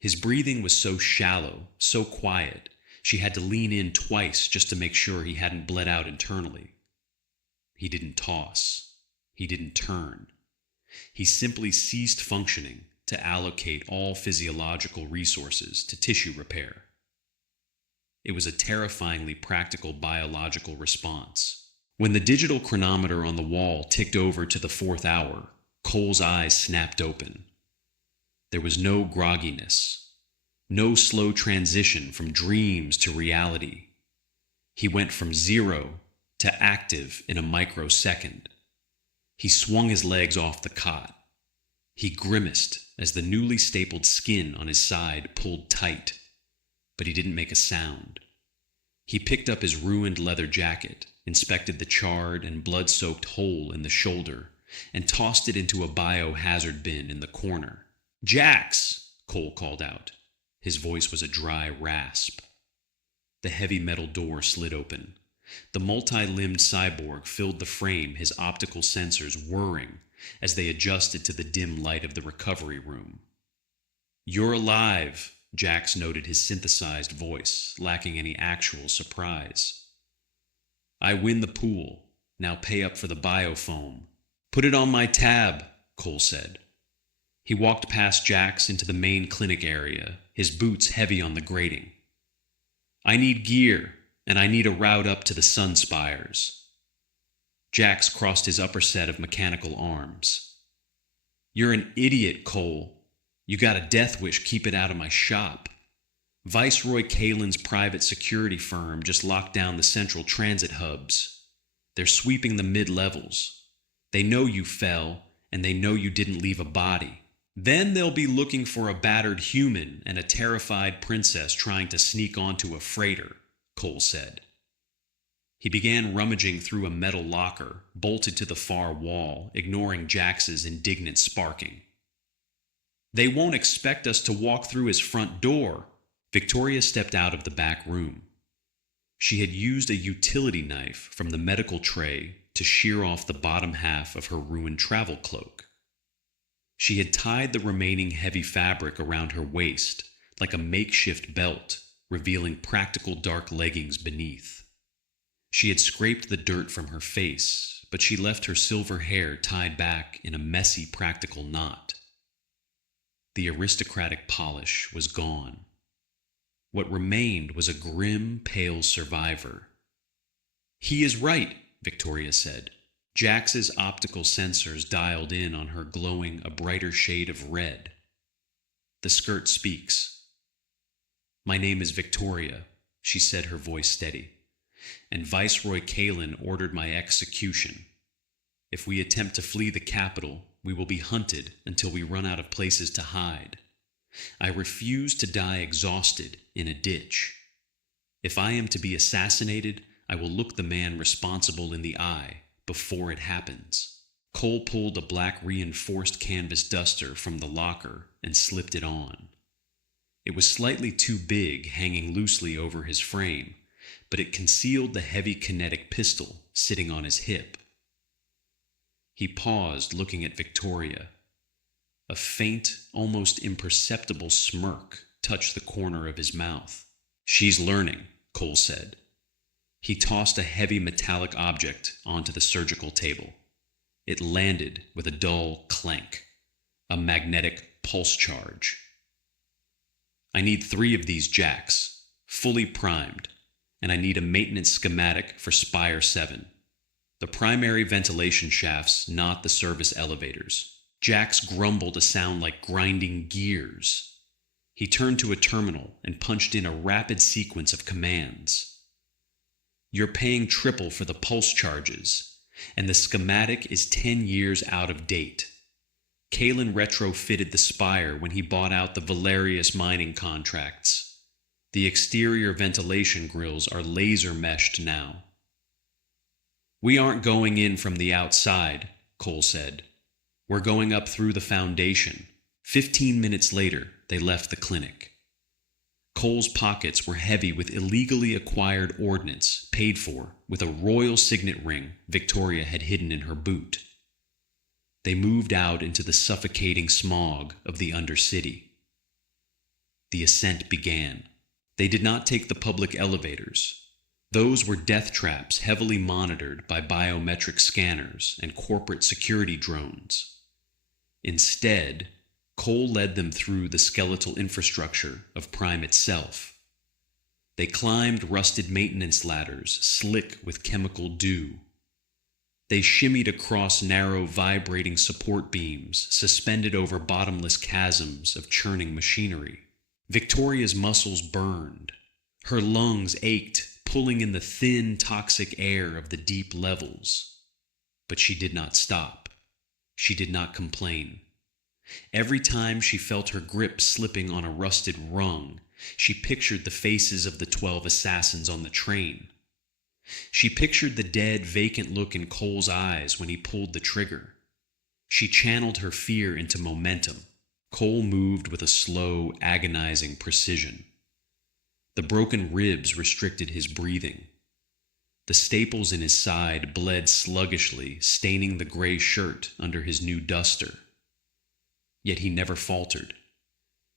His breathing was so shallow, so quiet, she had to lean in twice just to make sure he hadn't bled out internally. He didn't toss. He didn't turn. He simply ceased functioning to allocate all physiological resources to tissue repair. It was a terrifyingly practical biological response. When the digital chronometer on the wall ticked over to the 4th hour, Cole's eyes snapped open. There was no grogginess, no slow transition from dreams to reality. He went from 0 to active in a microsecond. He swung his legs off the cot. He grimaced as the newly stapled skin on his side pulled tight, but he didn't make a sound. He picked up his ruined leather jacket, inspected the charred and blood-soaked hole in the shoulder, and tossed it into a biohazard bin in the corner. "Jax!" Cole called out. His voice was a dry rasp. The heavy metal door slid open. The multi-limbed cyborg filled the frame, his optical sensors whirring as they adjusted to the dim light of the recovery room. "You're alive," Jax noted, his synthesized voice lacking any actual surprise. "I win the pool. Now pay up for the biofoam." "Put it on my tab," Cole said. He walked past Jax into the main clinic area, his boots heavy on the grating. "I need gear, and I need a route up to the sun spires." Jax crossed his upper set of mechanical arms. "You're an idiot, Cole. You got a death wish, keep it out of my shop. Viceroy Kalen's private security firm just locked down the central transit hubs. They're sweeping the mid-levels. They know you fell, and they know you didn't leave a body. Then they'll be looking for a battered human and a terrified princess trying to sneak onto a freighter," Cole said. He began rummaging through a metal locker, bolted to the far wall, ignoring Jax's indignant sparking. "They won't expect us to walk through his front door." Victoria stepped out of the back room. She had used a utility knife from the medical tray to shear off the bottom half of her ruined travel cloak. She had tied the remaining heavy fabric around her waist like a makeshift belt, revealing practical dark leggings beneath. She had scraped the dirt from her face, but she left her silver hair tied back in a messy practical knot. The aristocratic polish was gone. What remained was a grim, pale survivor. "He is right," Victoria said. Jax's optical sensors dialed in on her glowing a brighter shade of red. The skirt speaks. "My name is Victoria," she said, her voice steady, "and Viceroy Kalen ordered my execution. If we attempt to flee the capital, we will be hunted until we run out of places to hide. I refuse to die exhausted in a ditch. If I am to be assassinated, I will look the man responsible in the eye before it happens." Cole pulled a black reinforced canvas duster from the locker and slipped it on. It was slightly too big, hanging loosely over his frame, but it concealed the heavy kinetic pistol sitting on his hip. He paused, looking at Victoria. A faint, almost imperceptible smirk touched the corner of his mouth. "She's learning," Cole said. He tossed a heavy metallic object onto the surgical table. It landed with a dull clank, a magnetic pulse charge. "I need 3 of these jacks, fully primed, and I need a maintenance schematic for Spire 7. The primary ventilation shafts, not the service elevators." Jax grumbled a sound like grinding gears. He turned to a terminal and punched in a rapid sequence of commands. "You're paying triple for the pulse charges, and the schematic is 10 years out of date. Kalen retrofitted the Spire when he bought out the Valerius mining contracts. The exterior ventilation grills are laser meshed now." "We aren't going in from the outside," Cole said. "We're going up through the foundation." 15 minutes later, they left the clinic. Cole's pockets were heavy with illegally acquired ordnance paid for with a royal signet ring Victoria had hidden in her boot. They moved out into the suffocating smog of the Undercity. The ascent began. They did not take the public elevators. Those were death traps heavily monitored by biometric scanners and corporate security drones. Instead, Cole led them through the skeletal infrastructure of Prime itself. They climbed rusted maintenance ladders, slick with chemical dew. They shimmied across narrow, vibrating support beams, suspended over bottomless chasms of churning machinery. Victoria's muscles burned. Her lungs ached, pulling in the thin, toxic air of the deep levels. But she did not stop. She did not complain. Every time she felt her grip slipping on a rusted rung, she pictured the faces of the 12 assassins on the train. She pictured the dead, vacant look in Cole's eyes when he pulled the trigger. She channeled her fear into momentum. Cole moved with a slow, agonizing precision. The broken ribs restricted his breathing. The staples in his side bled sluggishly, staining the gray shirt under his new duster. Yet he never faltered.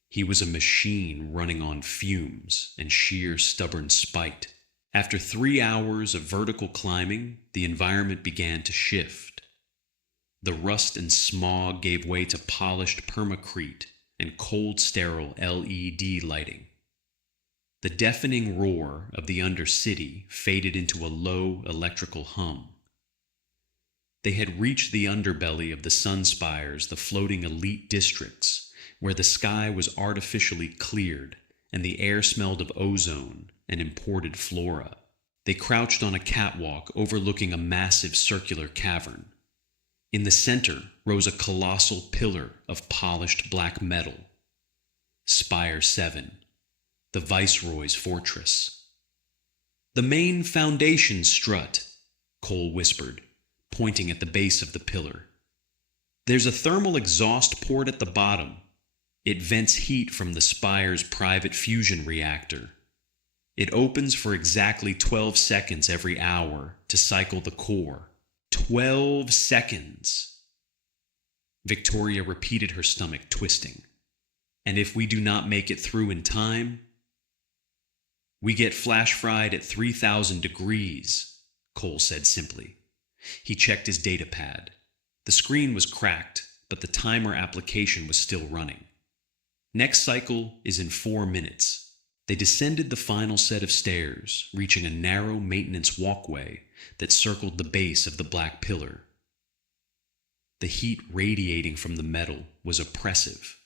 He was a machine running on fumes and sheer stubborn spite. After 3 hours of vertical climbing, the environment began to shift. The rust and smog gave way to polished permacrete and cold, sterile LED lighting. The deafening roar of the Undercity faded into a low electrical hum. They had reached the underbelly of the sunspires, the floating elite districts, where the sky was artificially cleared and the air smelled of ozone and imported flora. They crouched on a catwalk overlooking a massive circular cavern. In the center rose a colossal pillar of polished black metal. Spire 7, the Viceroy's fortress. "The main foundation strut," Cole whispered, pointing at the base of the pillar. "There's a thermal exhaust port at the bottom. It vents heat from the Spire's private fusion reactor. It opens for exactly 12 seconds every hour to cycle the core. 12 seconds! Victoria repeated, her stomach twisting. "And if we do not make it through in time, we get flash fried at 3,000 degrees, Cole said simply. He checked his data pad. The screen was cracked, but the timer application was still running. Next cycle is in 4 minutes. They descended the final set of stairs, reaching a narrow maintenance walkway that circled the base of the black pillar. The heat radiating from the metal was oppressive.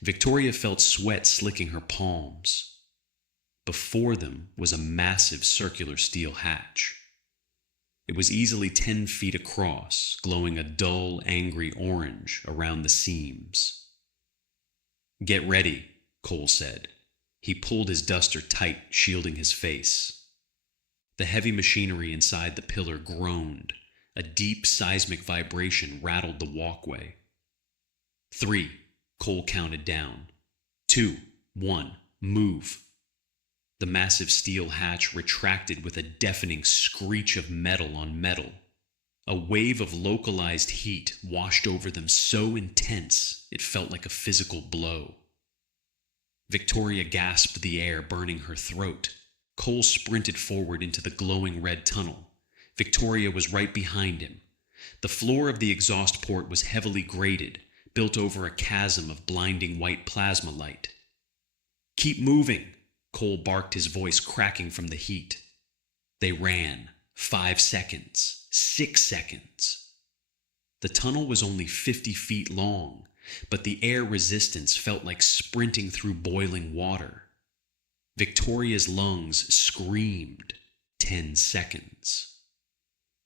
Victoria felt sweat slicking her palms. Before them was a massive circular steel hatch. It was easily 10 feet across, glowing a dull, angry orange around the seams. "Get ready," Cole said. He pulled his duster tight, shielding his face. The heavy machinery inside the pillar groaned. A deep seismic vibration rattled the walkway. 3, Cole counted down. 2, 1, move. The massive steel hatch retracted with a deafening screech of metal on metal. A wave of localized heat washed over them so intense it felt like a physical blow. Victoria gasped the air burning her throat. Cole sprinted forward into the glowing red tunnel. Victoria was right behind him. The floor of the exhaust port was heavily graded, built over a chasm of blinding white plasma light. "Keep moving," Cole barked, his voice cracking from the heat. They ran. 5 seconds. 6 seconds. The tunnel was only 50 feet long, but the air resistance felt like sprinting through boiling water. Victoria's lungs screamed. 10 seconds.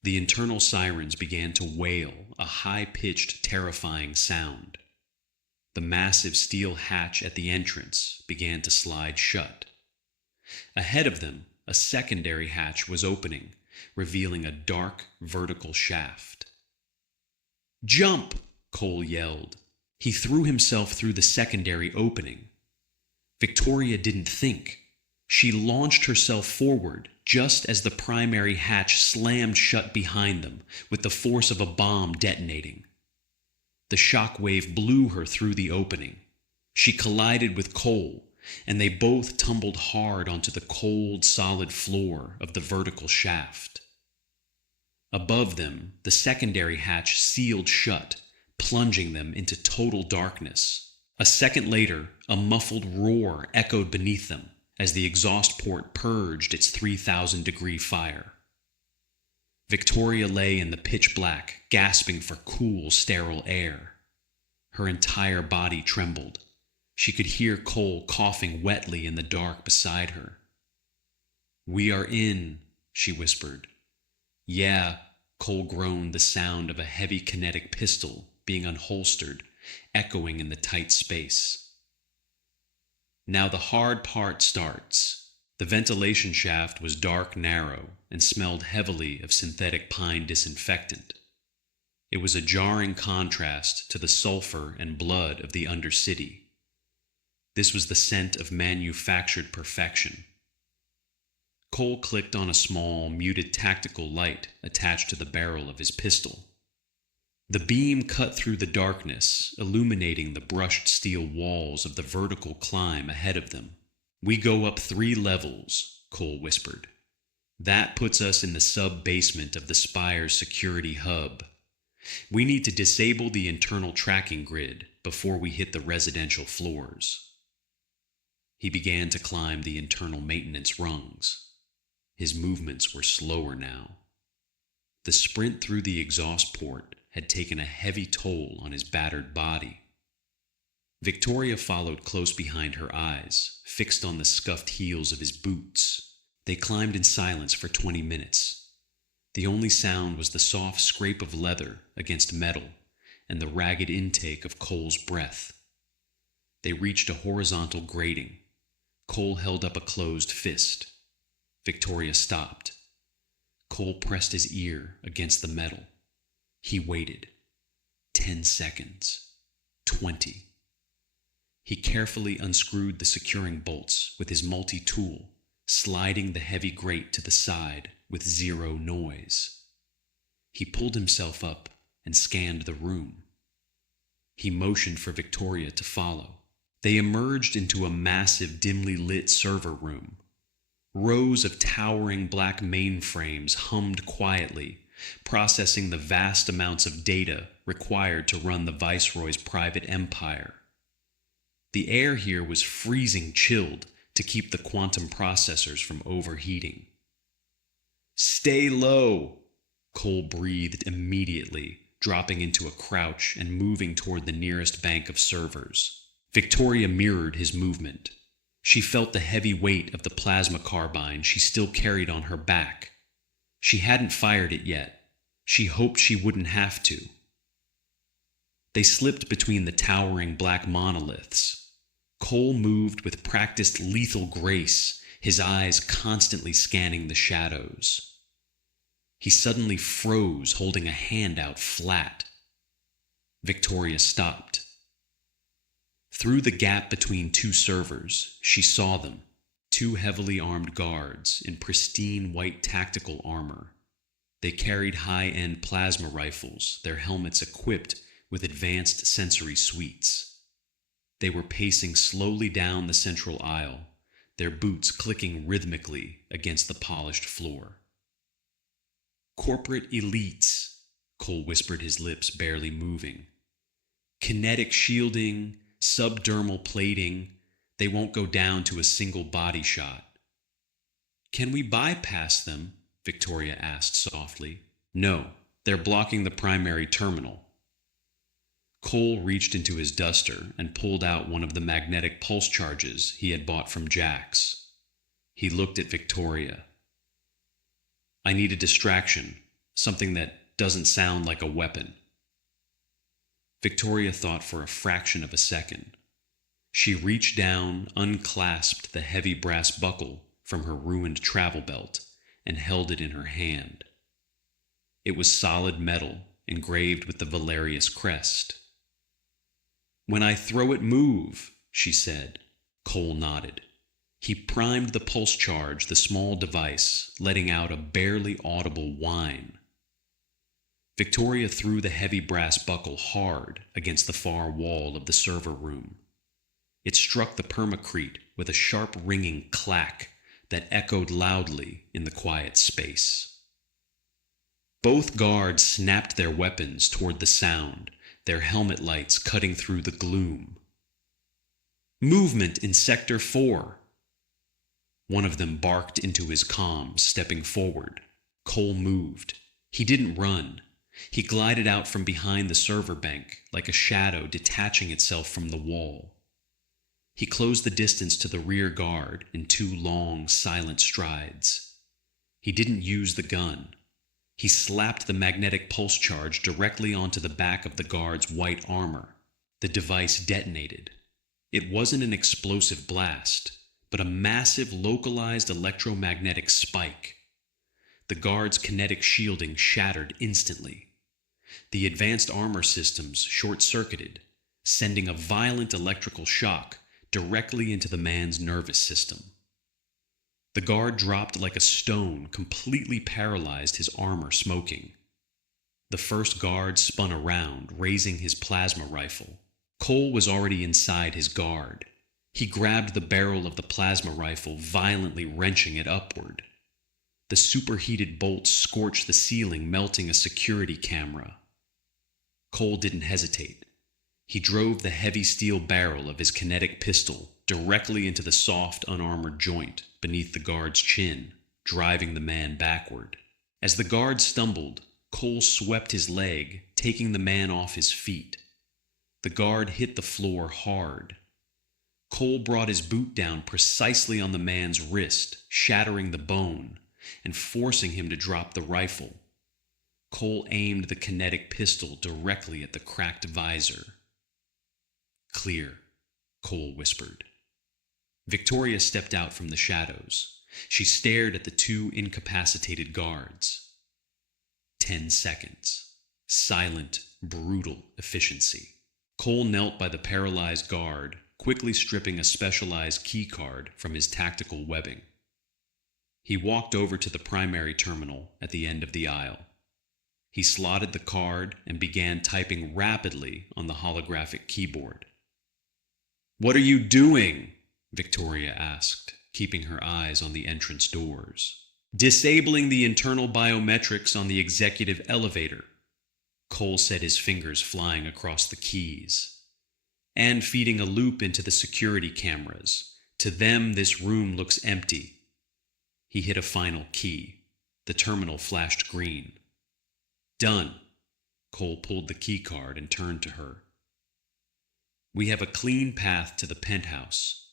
The internal sirens began to wail, a high-pitched, terrifying sound. The massive steel hatch at the entrance began to slide shut. Ahead of them, a secondary hatch was opening, revealing a dark, vertical shaft. "Jump!" Cole yelled. He threw himself through the secondary opening. Victoria didn't think. She launched herself forward just as the primary hatch slammed shut behind them with the force of a bomb detonating. The shock wave blew her through the opening. She collided with Cole, and they both tumbled hard onto the cold, solid floor of the vertical shaft. Above them, the secondary hatch sealed shut, plunging them into total darkness. A second later, a muffled roar echoed beneath them as the exhaust port purged its 3,000-degree fire. Victoria lay in the pitch black, gasping for cool, sterile air. Her entire body trembled. She could hear Cole coughing wetly in the dark beside her. "We are in," she whispered. "Yeah," Cole groaned, the sound of a heavy kinetic pistol being unholstered, echoing in the tight space. Now the hard part starts. The ventilation shaft was dark, narrow, and smelled heavily of synthetic pine disinfectant. It was a jarring contrast to the sulfur and blood of the Undercity. This was the scent of manufactured perfection. Cole clicked on a small, muted tactical light attached to the barrel of his pistol. The beam cut through the darkness, illuminating the brushed steel walls of the vertical climb ahead of them. "We go up 3 levels, Cole whispered. "That puts us in the sub-basement of the Spire's security hub. We need to disable the internal tracking grid before we hit the residential floors." He began to climb the internal maintenance rungs. His movements were slower now. The sprint through the exhaust port had taken a heavy toll on his battered body. Victoria followed close behind her eyes, fixed on the scuffed heels of his boots. They climbed in silence for 20 minutes. The only sound was the soft scrape of leather against metal and the ragged intake of Cole's breath. They reached a horizontal grating. Cole held up a closed fist. Victoria stopped. Cole pressed his ear against the metal. He waited. 10 seconds. 20. He carefully unscrewed the securing bolts with his multi-tool, sliding the heavy grate to the side with 0 noise. He pulled himself up and scanned the room. He motioned for Victoria to follow. They emerged into a massive, dimly lit server room. Rows of towering black mainframes hummed quietly, processing the vast amounts of data required to run the Viceroy's private empire. The air here was freezing chilled to keep the quantum processors from overheating. "Stay low," Cole breathed immediately, dropping into a crouch and moving toward the nearest bank of servers. Victoria mirrored his movement. She felt the heavy weight of the plasma carbine she still carried on her back. She hadn't fired it yet. She hoped she wouldn't have to. They slipped between the towering black monoliths. Cole moved with practiced lethal grace, his eyes constantly scanning the shadows. He suddenly froze, holding a hand out flat. Victoria stopped. Through the gap between two servers, she saw them, two heavily armed guards in pristine white tactical armor. They carried high-end plasma rifles, their helmets equipped with advanced sensory suites. They were pacing slowly down the central aisle, their boots clicking rhythmically against the polished floor. "Corporate elites," Cole whispered, his lips barely moving. "Kinetic shielding, subdermal plating, they won't go down to a single body shot." "Can we bypass them?" Victoria asked softly. "No, they're blocking the primary terminal." Cole reached into his duster and pulled out one of the magnetic pulse charges he had bought from Jax. He looked at Victoria. "I need a distraction, something that doesn't sound like a weapon." Victoria thought for a fraction of a second. She reached down, unclasped the heavy brass buckle from her ruined travel belt, and held it in her hand. It was solid metal, engraved with the Valerius crest. "When I throw it, move," she said. Cole nodded. He primed the pulse charge, the small device, letting out a barely audible whine. Victoria threw the heavy brass buckle hard against the far wall of the server room. It struck the permacrete with a sharp ringing clack that echoed loudly in the quiet space. Both guards snapped their weapons toward the sound, their helmet lights cutting through the gloom. "Movement in Sector 4. One of them barked into his comms, stepping forward. Cole moved. He didn't run. He glided out from behind the server bank, like a shadow detaching itself from the wall. He closed the distance to the rear guard in 2 long, silent strides. He didn't use the gun. He slapped the magnetic pulse charge directly onto the back of the guard's white armor. The device detonated. It wasn't an explosive blast, but a massive localized electromagnetic spike. The guard's kinetic shielding shattered instantly. The advanced armor systems short-circuited, sending a violent electrical shock directly into the man's nervous system. The guard dropped like a stone, completely paralyzed, his armor smoking. The first guard spun around, raising his plasma rifle. Cole was already inside his guard. He grabbed the barrel of the plasma rifle, violently wrenching it upward. The superheated bolts scorched the ceiling, melting a security camera. Cole didn't hesitate. He drove the heavy steel barrel of his kinetic pistol directly into the soft, unarmored joint beneath the guard's chin, driving the man backward. As the guard stumbled, Cole swept his leg, taking the man off his feet. The guard hit the floor hard. Cole brought his boot down precisely on the man's wrist, shattering the bone and forcing him to drop the rifle. Cole aimed the kinetic pistol directly at the cracked visor. "Clear," Cole whispered. Victoria stepped out from the shadows. She stared at the 2 incapacitated guards. 10 seconds. Silent, brutal efficiency. Cole knelt by the paralyzed guard, quickly stripping a specialized key card from his tactical webbing. He walked over to the primary terminal at the end of the aisle. He slotted the card and began typing rapidly on the holographic keyboard. "What are you doing?" Victoria asked, keeping her eyes on the entrance doors. "Disabling the internal biometrics on the executive elevator." Cole said, his fingers flying across the keys. "And feeding a loop into the security cameras. To them, this room looks empty." He hit a final key. The terminal flashed green. "Done." Cole pulled the key card and turned to her. We have a clean path to the penthouse,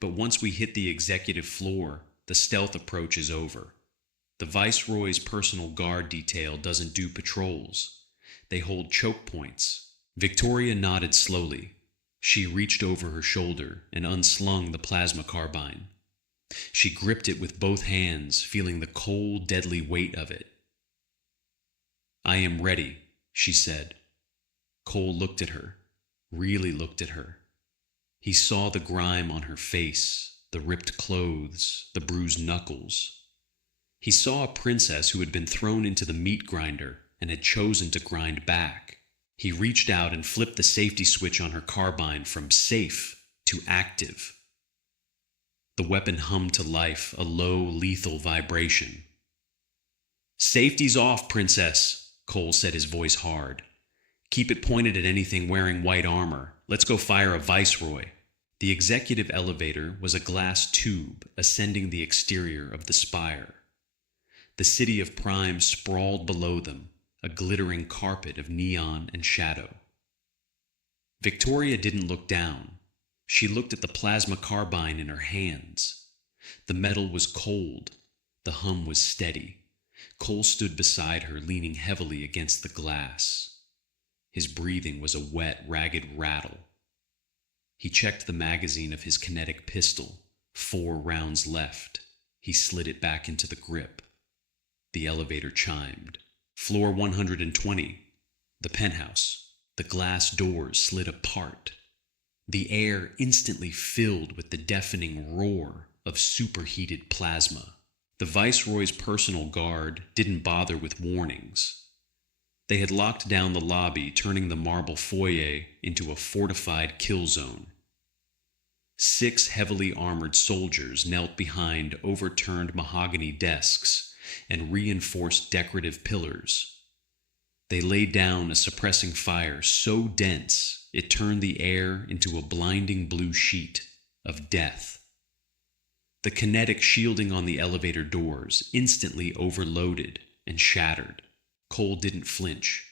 but once we hit the executive floor, the stealth approach is over. The Viceroy's personal guard detail doesn't do patrols. They hold choke points. Victoria nodded slowly. She reached over her shoulder and unslung the plasma carbine. She gripped it with both hands, feeling the cold, deadly weight of it. I am ready, she said. Cole looked at her, really looked at her. He saw the grime on her face, the ripped clothes, the bruised knuckles. He saw a princess who had been thrown into the meat grinder and had chosen to grind back. He reached out and flipped the safety switch on her carbine from safe to active. The weapon hummed to life, a low, lethal vibration. Safety's off, Princess, Cole said, his voice hard. Keep it pointed at anything wearing white armor. Let's go fire a Viceroy. The executive elevator was a glass tube ascending the exterior of the spire. The city of Prime sprawled below them, a glittering carpet of neon and shadow. Victoria didn't look down. She looked at the plasma carbine in her hands. The metal was cold. The hum was steady. Cole stood beside her, leaning heavily against the glass. His breathing was a wet, ragged rattle. He checked the magazine of his kinetic pistol. 4 rounds left. He slid it back into the grip. The elevator chimed. Floor 120. The penthouse. The glass doors slid apart. The air instantly filled with the deafening roar of superheated plasma. The Viceroy's personal guard didn't bother with warnings. They had locked down the lobby, turning the marble foyer into a fortified kill zone. 6 heavily armored soldiers knelt behind overturned mahogany desks and reinforced decorative pillars. They laid down a suppressing fire so dense it turned the air into a blinding blue sheet of death. The kinetic shielding on the elevator doors instantly overloaded and shattered. Cole didn't flinch.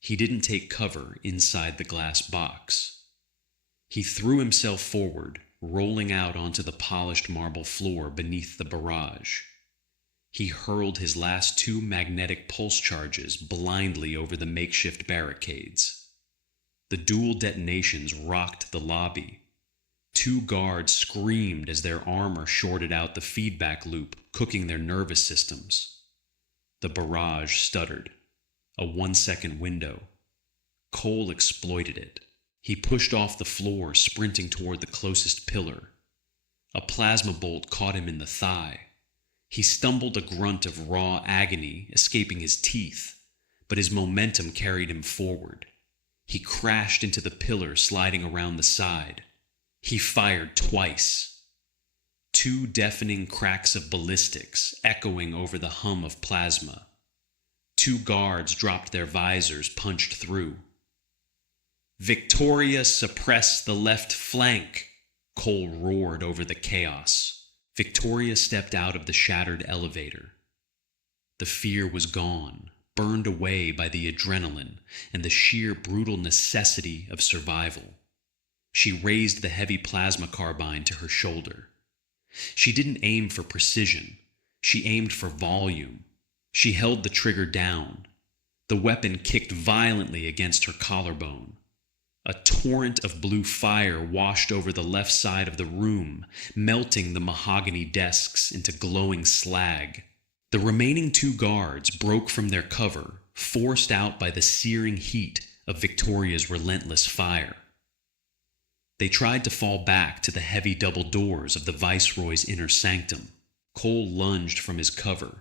He didn't take cover inside the glass box. He threw himself forward, rolling out onto the polished marble floor beneath the barrage. He hurled his last 2 magnetic pulse charges blindly over the makeshift barricades. The dual detonations rocked the lobby. 2 guards screamed as their armor shorted out the feedback loop, cooking their nervous systems. The barrage stuttered. A 1-second window. Cole exploited it. He pushed off the floor, sprinting toward the closest pillar. A plasma bolt caught him in the thigh. He stumbled, a grunt of raw agony escaping his teeth, but his momentum carried him forward. He crashed into the pillar, sliding around the side. He fired twice. 2 deafening cracks of ballistics echoing over the hum of plasma. 2 guards dropped their visors, punched through. Victoria, suppress the left flank, Cole roared over the chaos. Victoria stepped out of the shattered elevator. The fear was gone, burned away by the adrenaline and the sheer brutal necessity of survival. She raised the heavy plasma carbine to her shoulder. She didn't aim for precision. She aimed for volume. She held the trigger down. The weapon kicked violently against her collarbone. A torrent of blue fire washed over the left side of the room, melting the mahogany desks into glowing slag. The remaining 2 guards broke from their cover, forced out by the searing heat of Victoria's relentless fire. They tried to fall back to the heavy double doors of the Viceroy's inner sanctum. Cole lunged from his cover.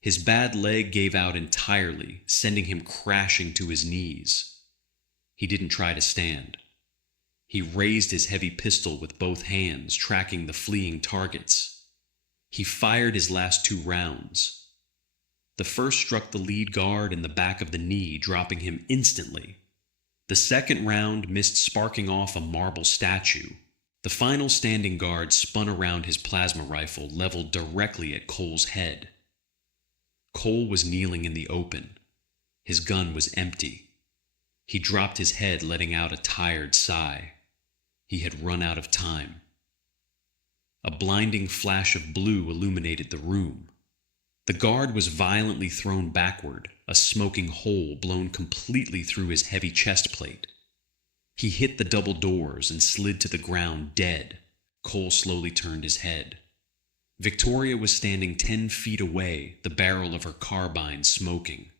His bad leg gave out entirely, sending him crashing to his knees. He didn't try to stand. He raised his heavy pistol with both hands, tracking the fleeing targets. He fired his last 2 rounds. The first struck the lead guard in the back of the knee, dropping him instantly. The second round missed, sparking off a marble statue. The final standing guard spun around his plasma rifle, leveled directly at Cole's head. Cole was kneeling in the open. His gun was empty. He dropped his head, letting out a tired sigh. He had run out of time. A blinding flash of blue illuminated the room. The guard was violently thrown backward, a smoking hole blown completely through his heavy chest plate. He hit the double doors and slid to the ground dead. Cole slowly turned his head. Victoria was standing 10 feet away, the barrel of her carbine smoking.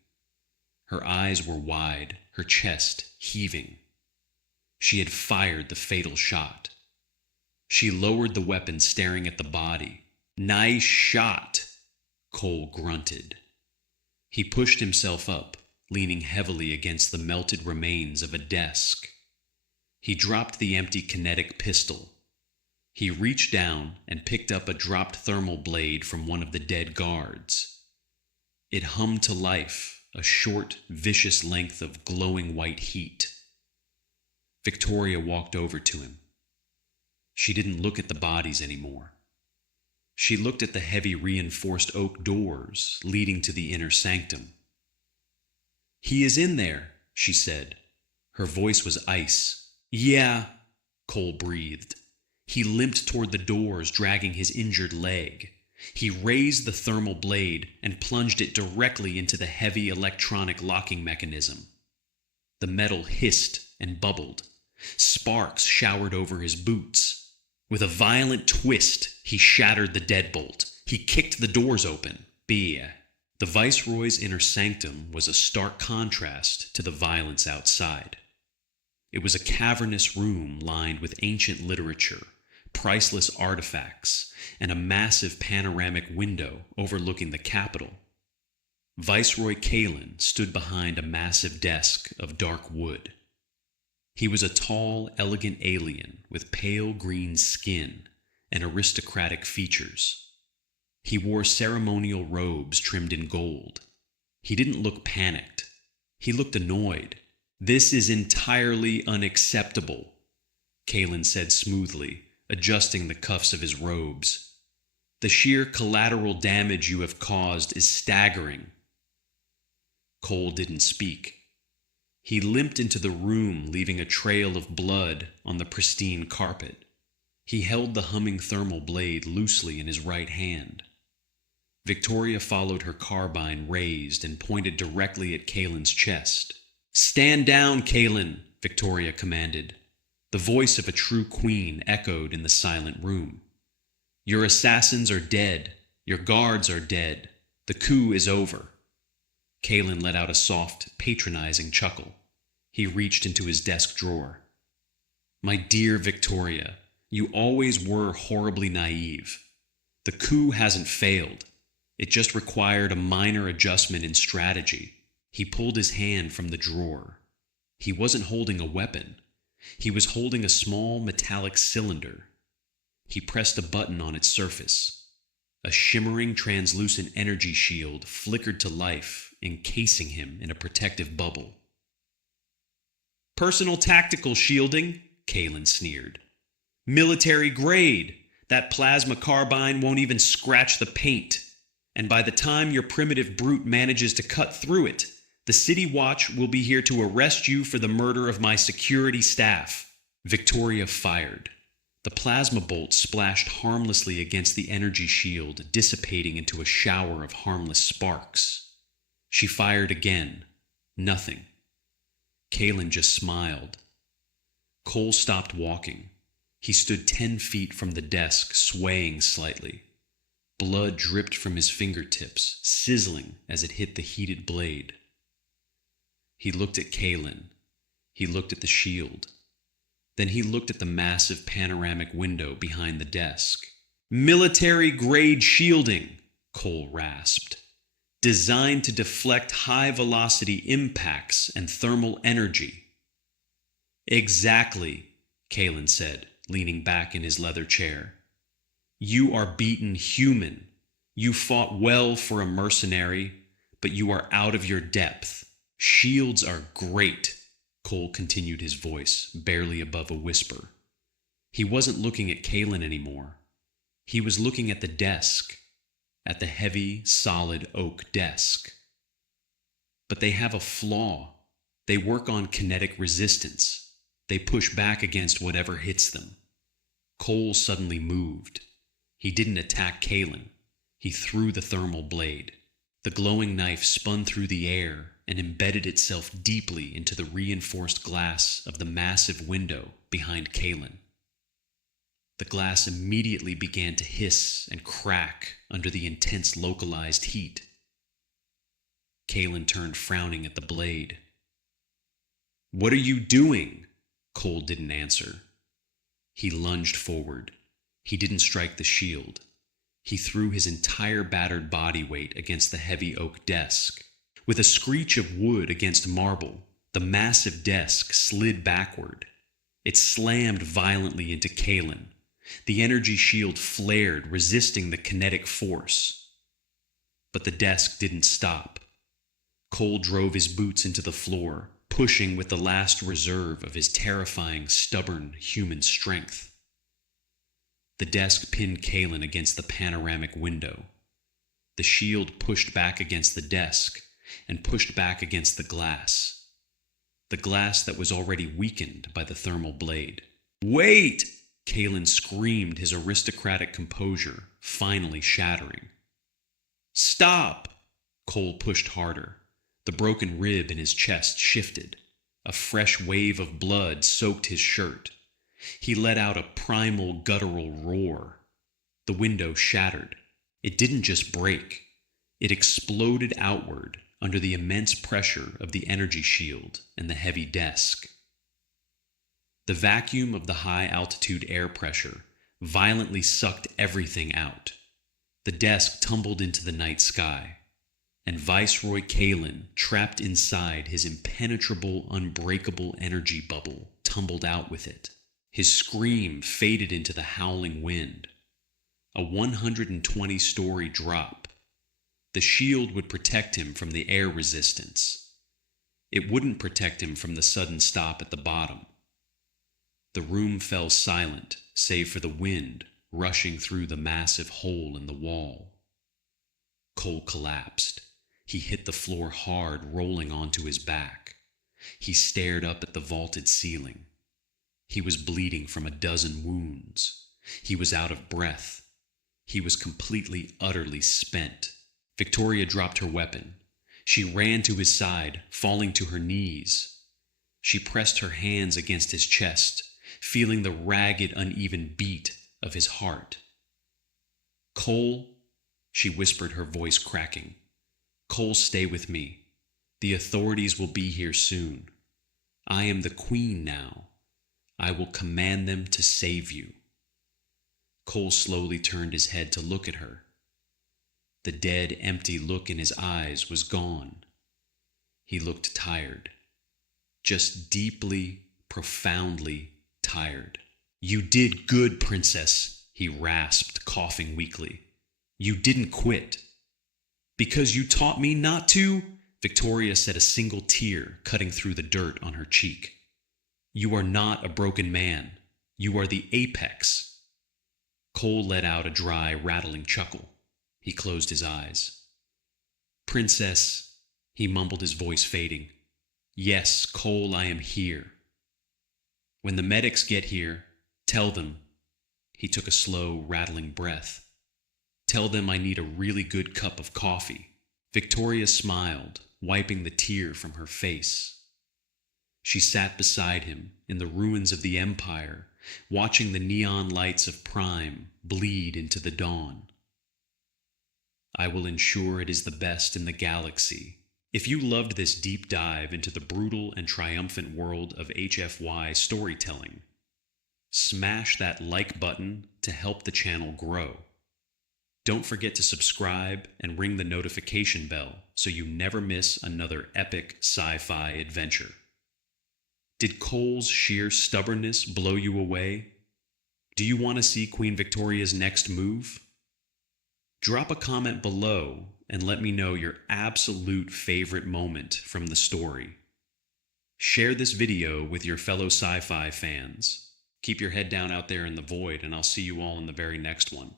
Her eyes were wide, her chest heaving. She had fired the fatal shot. She lowered the weapon, staring at the body. "Nice shot," Cole grunted. He pushed himself up, leaning heavily against the melted remains of a desk. He dropped the empty kinetic pistol. He reached down and picked up a dropped thermal blade from one of the dead guards. It hummed to life, a short, vicious length of glowing white heat. Victoria walked over to him. She didn't look at the bodies anymore. She looked at the heavy reinforced oak doors leading to the inner sanctum. "He is in there," she said. Her voice was ice. "Yeah," Cole breathed. He limped toward the doors, dragging his injured leg. He raised the thermal blade and plunged it directly into the heavy electronic locking mechanism. The metal hissed and bubbled. Sparks showered over his boots. With a violent twist, he shattered the deadbolt. He kicked the doors open. The Viceroy's inner sanctum was a stark contrast to the violence outside. It was a cavernous room lined with ancient literature, priceless artifacts, and a massive panoramic window overlooking the Capitol. Viceroy Kalen stood behind a massive desk of dark wood. He was a tall, elegant alien with pale green skin and aristocratic features. He wore ceremonial robes trimmed in gold. He didn't look panicked. He looked annoyed. "This is entirely unacceptable," Kalen said smoothly, adjusting the cuffs of his robes. "The sheer collateral damage you have caused is staggering." Cole didn't speak. He limped into the room, leaving a trail of blood on the pristine carpet. He held the humming thermal blade loosely in his right hand. Victoria followed, her carbine raised and pointed directly at Kalen's chest. "Stand down, Kalen," Victoria commanded. The voice of a true queen echoed in the silent room. "Your assassins are dead. Your guards are dead. The coup is over." Kalen let out a soft, patronizing chuckle. He reached into his desk drawer. "My dear Victoria, you always were horribly naive. The coup hasn't failed. It just required a minor adjustment in strategy." He pulled his hand from the drawer. He wasn't holding a weapon. He was holding a small metallic cylinder. He pressed a button on its surface. A shimmering, translucent energy shield flickered to life, encasing him in a protective bubble. "Personal tactical shielding," Kalen sneered. "Military grade. That plasma carbine won't even scratch the paint. And by the time your primitive brute manages to cut through it, the City Watch will be here to arrest you for the murder of my security staff." Victoria fired. The plasma bolt splashed harmlessly against the energy shield, dissipating into a shower of harmless sparks. She fired again. Nothing. Kalen just smiled. Cole stopped walking. He stood 10 feet from the desk, swaying slightly. Blood dripped from his fingertips, sizzling as it hit the heated blade. He looked at Kalen. He looked at the shield. Then he looked at the massive panoramic window behind the desk. "Military-grade shielding," Cole rasped. "Designed to deflect high-velocity impacts and thermal energy." "Exactly," Kalen said, leaning back in his leather chair. "You are beaten human. You fought well for a mercenary, but you are out of your depth. Shields are great," Cole continued, his voice barely above a whisper. He wasn't looking at Kalen anymore. He was looking at the desk, at the heavy, solid oak desk. But they have a flaw. They work on kinetic resistance. They push back against whatever hits them. Cole suddenly moved. He didn't attack Kalen. He threw the thermal blade. The glowing knife spun through the air and embedded itself deeply into the reinforced glass of the massive window behind Kalen. The glass immediately began to hiss and crack under the intense localized heat. Kalen turned frowning at the blade. "What are you doing?" Cole didn't answer. He lunged forward. He didn't strike the shield. He threw his entire battered body weight against the heavy oak desk. With a screech of wood against marble, the massive desk slid backward. It slammed violently into Kalen. The energy shield flared, resisting the kinetic force. But the desk didn't stop. Cole drove his boots into the floor, pushing with the last reserve of his terrifying, stubborn human strength. The desk pinned Kalen against the panoramic window. The shield pushed back against the desk and pushed back against the glass that was already weakened by the thermal blade. "Wait!" Kalen screamed, his aristocratic composure finally shattering. "Stop!" Cole pushed harder. The broken rib in his chest shifted. A fresh wave of blood soaked his shirt. He let out a primal, guttural roar. The window shattered. It didn't just break. It exploded outward under the immense pressure of the energy shield and the heavy desk. The vacuum of the high-altitude air pressure violently sucked everything out. The desk tumbled into the night sky, and Viceroy Kalen, trapped inside his impenetrable, unbreakable energy bubble, tumbled out with it. His scream faded into the howling wind. A 120-story drop. The shield would protect him from the air resistance. It wouldn't protect him from the sudden stop at the bottom. The room fell silent, save for the wind rushing through the massive hole in the wall. Cole collapsed. He hit the floor hard, rolling onto his back. He stared up at the vaulted ceiling. He was bleeding from a dozen wounds. He was out of breath. He was completely, utterly spent. Victoria dropped her weapon. She ran to his side, falling to her knees. She pressed her hands against his chest, feeling the ragged, uneven beat of his heart. "Cole," she whispered, her voice cracking. "Cole, stay with me. The authorities will be here soon. I am the queen now. I will command them to save you." Cole slowly turned his head to look at her. The dead, empty look in his eyes was gone. He looked tired. Just deeply, profoundly tired. "You did good, princess," he rasped, coughing weakly. "You didn't quit." "Because you taught me not to?" Victoria said, a single tear cutting through the dirt on her cheek. "You are not a broken man. You are the apex." Cole let out a dry, rattling chuckle. He closed his eyes. "Princess," he mumbled, his voice fading. "Yes, Cole, I am here. When the medics get here, tell them," he took a slow, rattling breath, "tell them I need a really good cup of coffee." Victoria smiled, wiping the tear from her face. She sat beside him in the ruins of the Empire, watching the neon lights of Prime bleed into the dawn. "I will ensure it is the best in the galaxy." If you loved this deep dive into the brutal and triumphant world of HFY storytelling, smash that like button to help the channel grow. Don't forget to subscribe and ring the notification bell so you never miss another epic sci-fi adventure. Did Cole's sheer stubbornness blow you away? Do you want to see Queen Victoria's next move? Drop a comment below and let me know your absolute favorite moment from the story. Share this video with your fellow sci-fi fans. Keep your head down out there in the void, and I'll see you all in the very next one.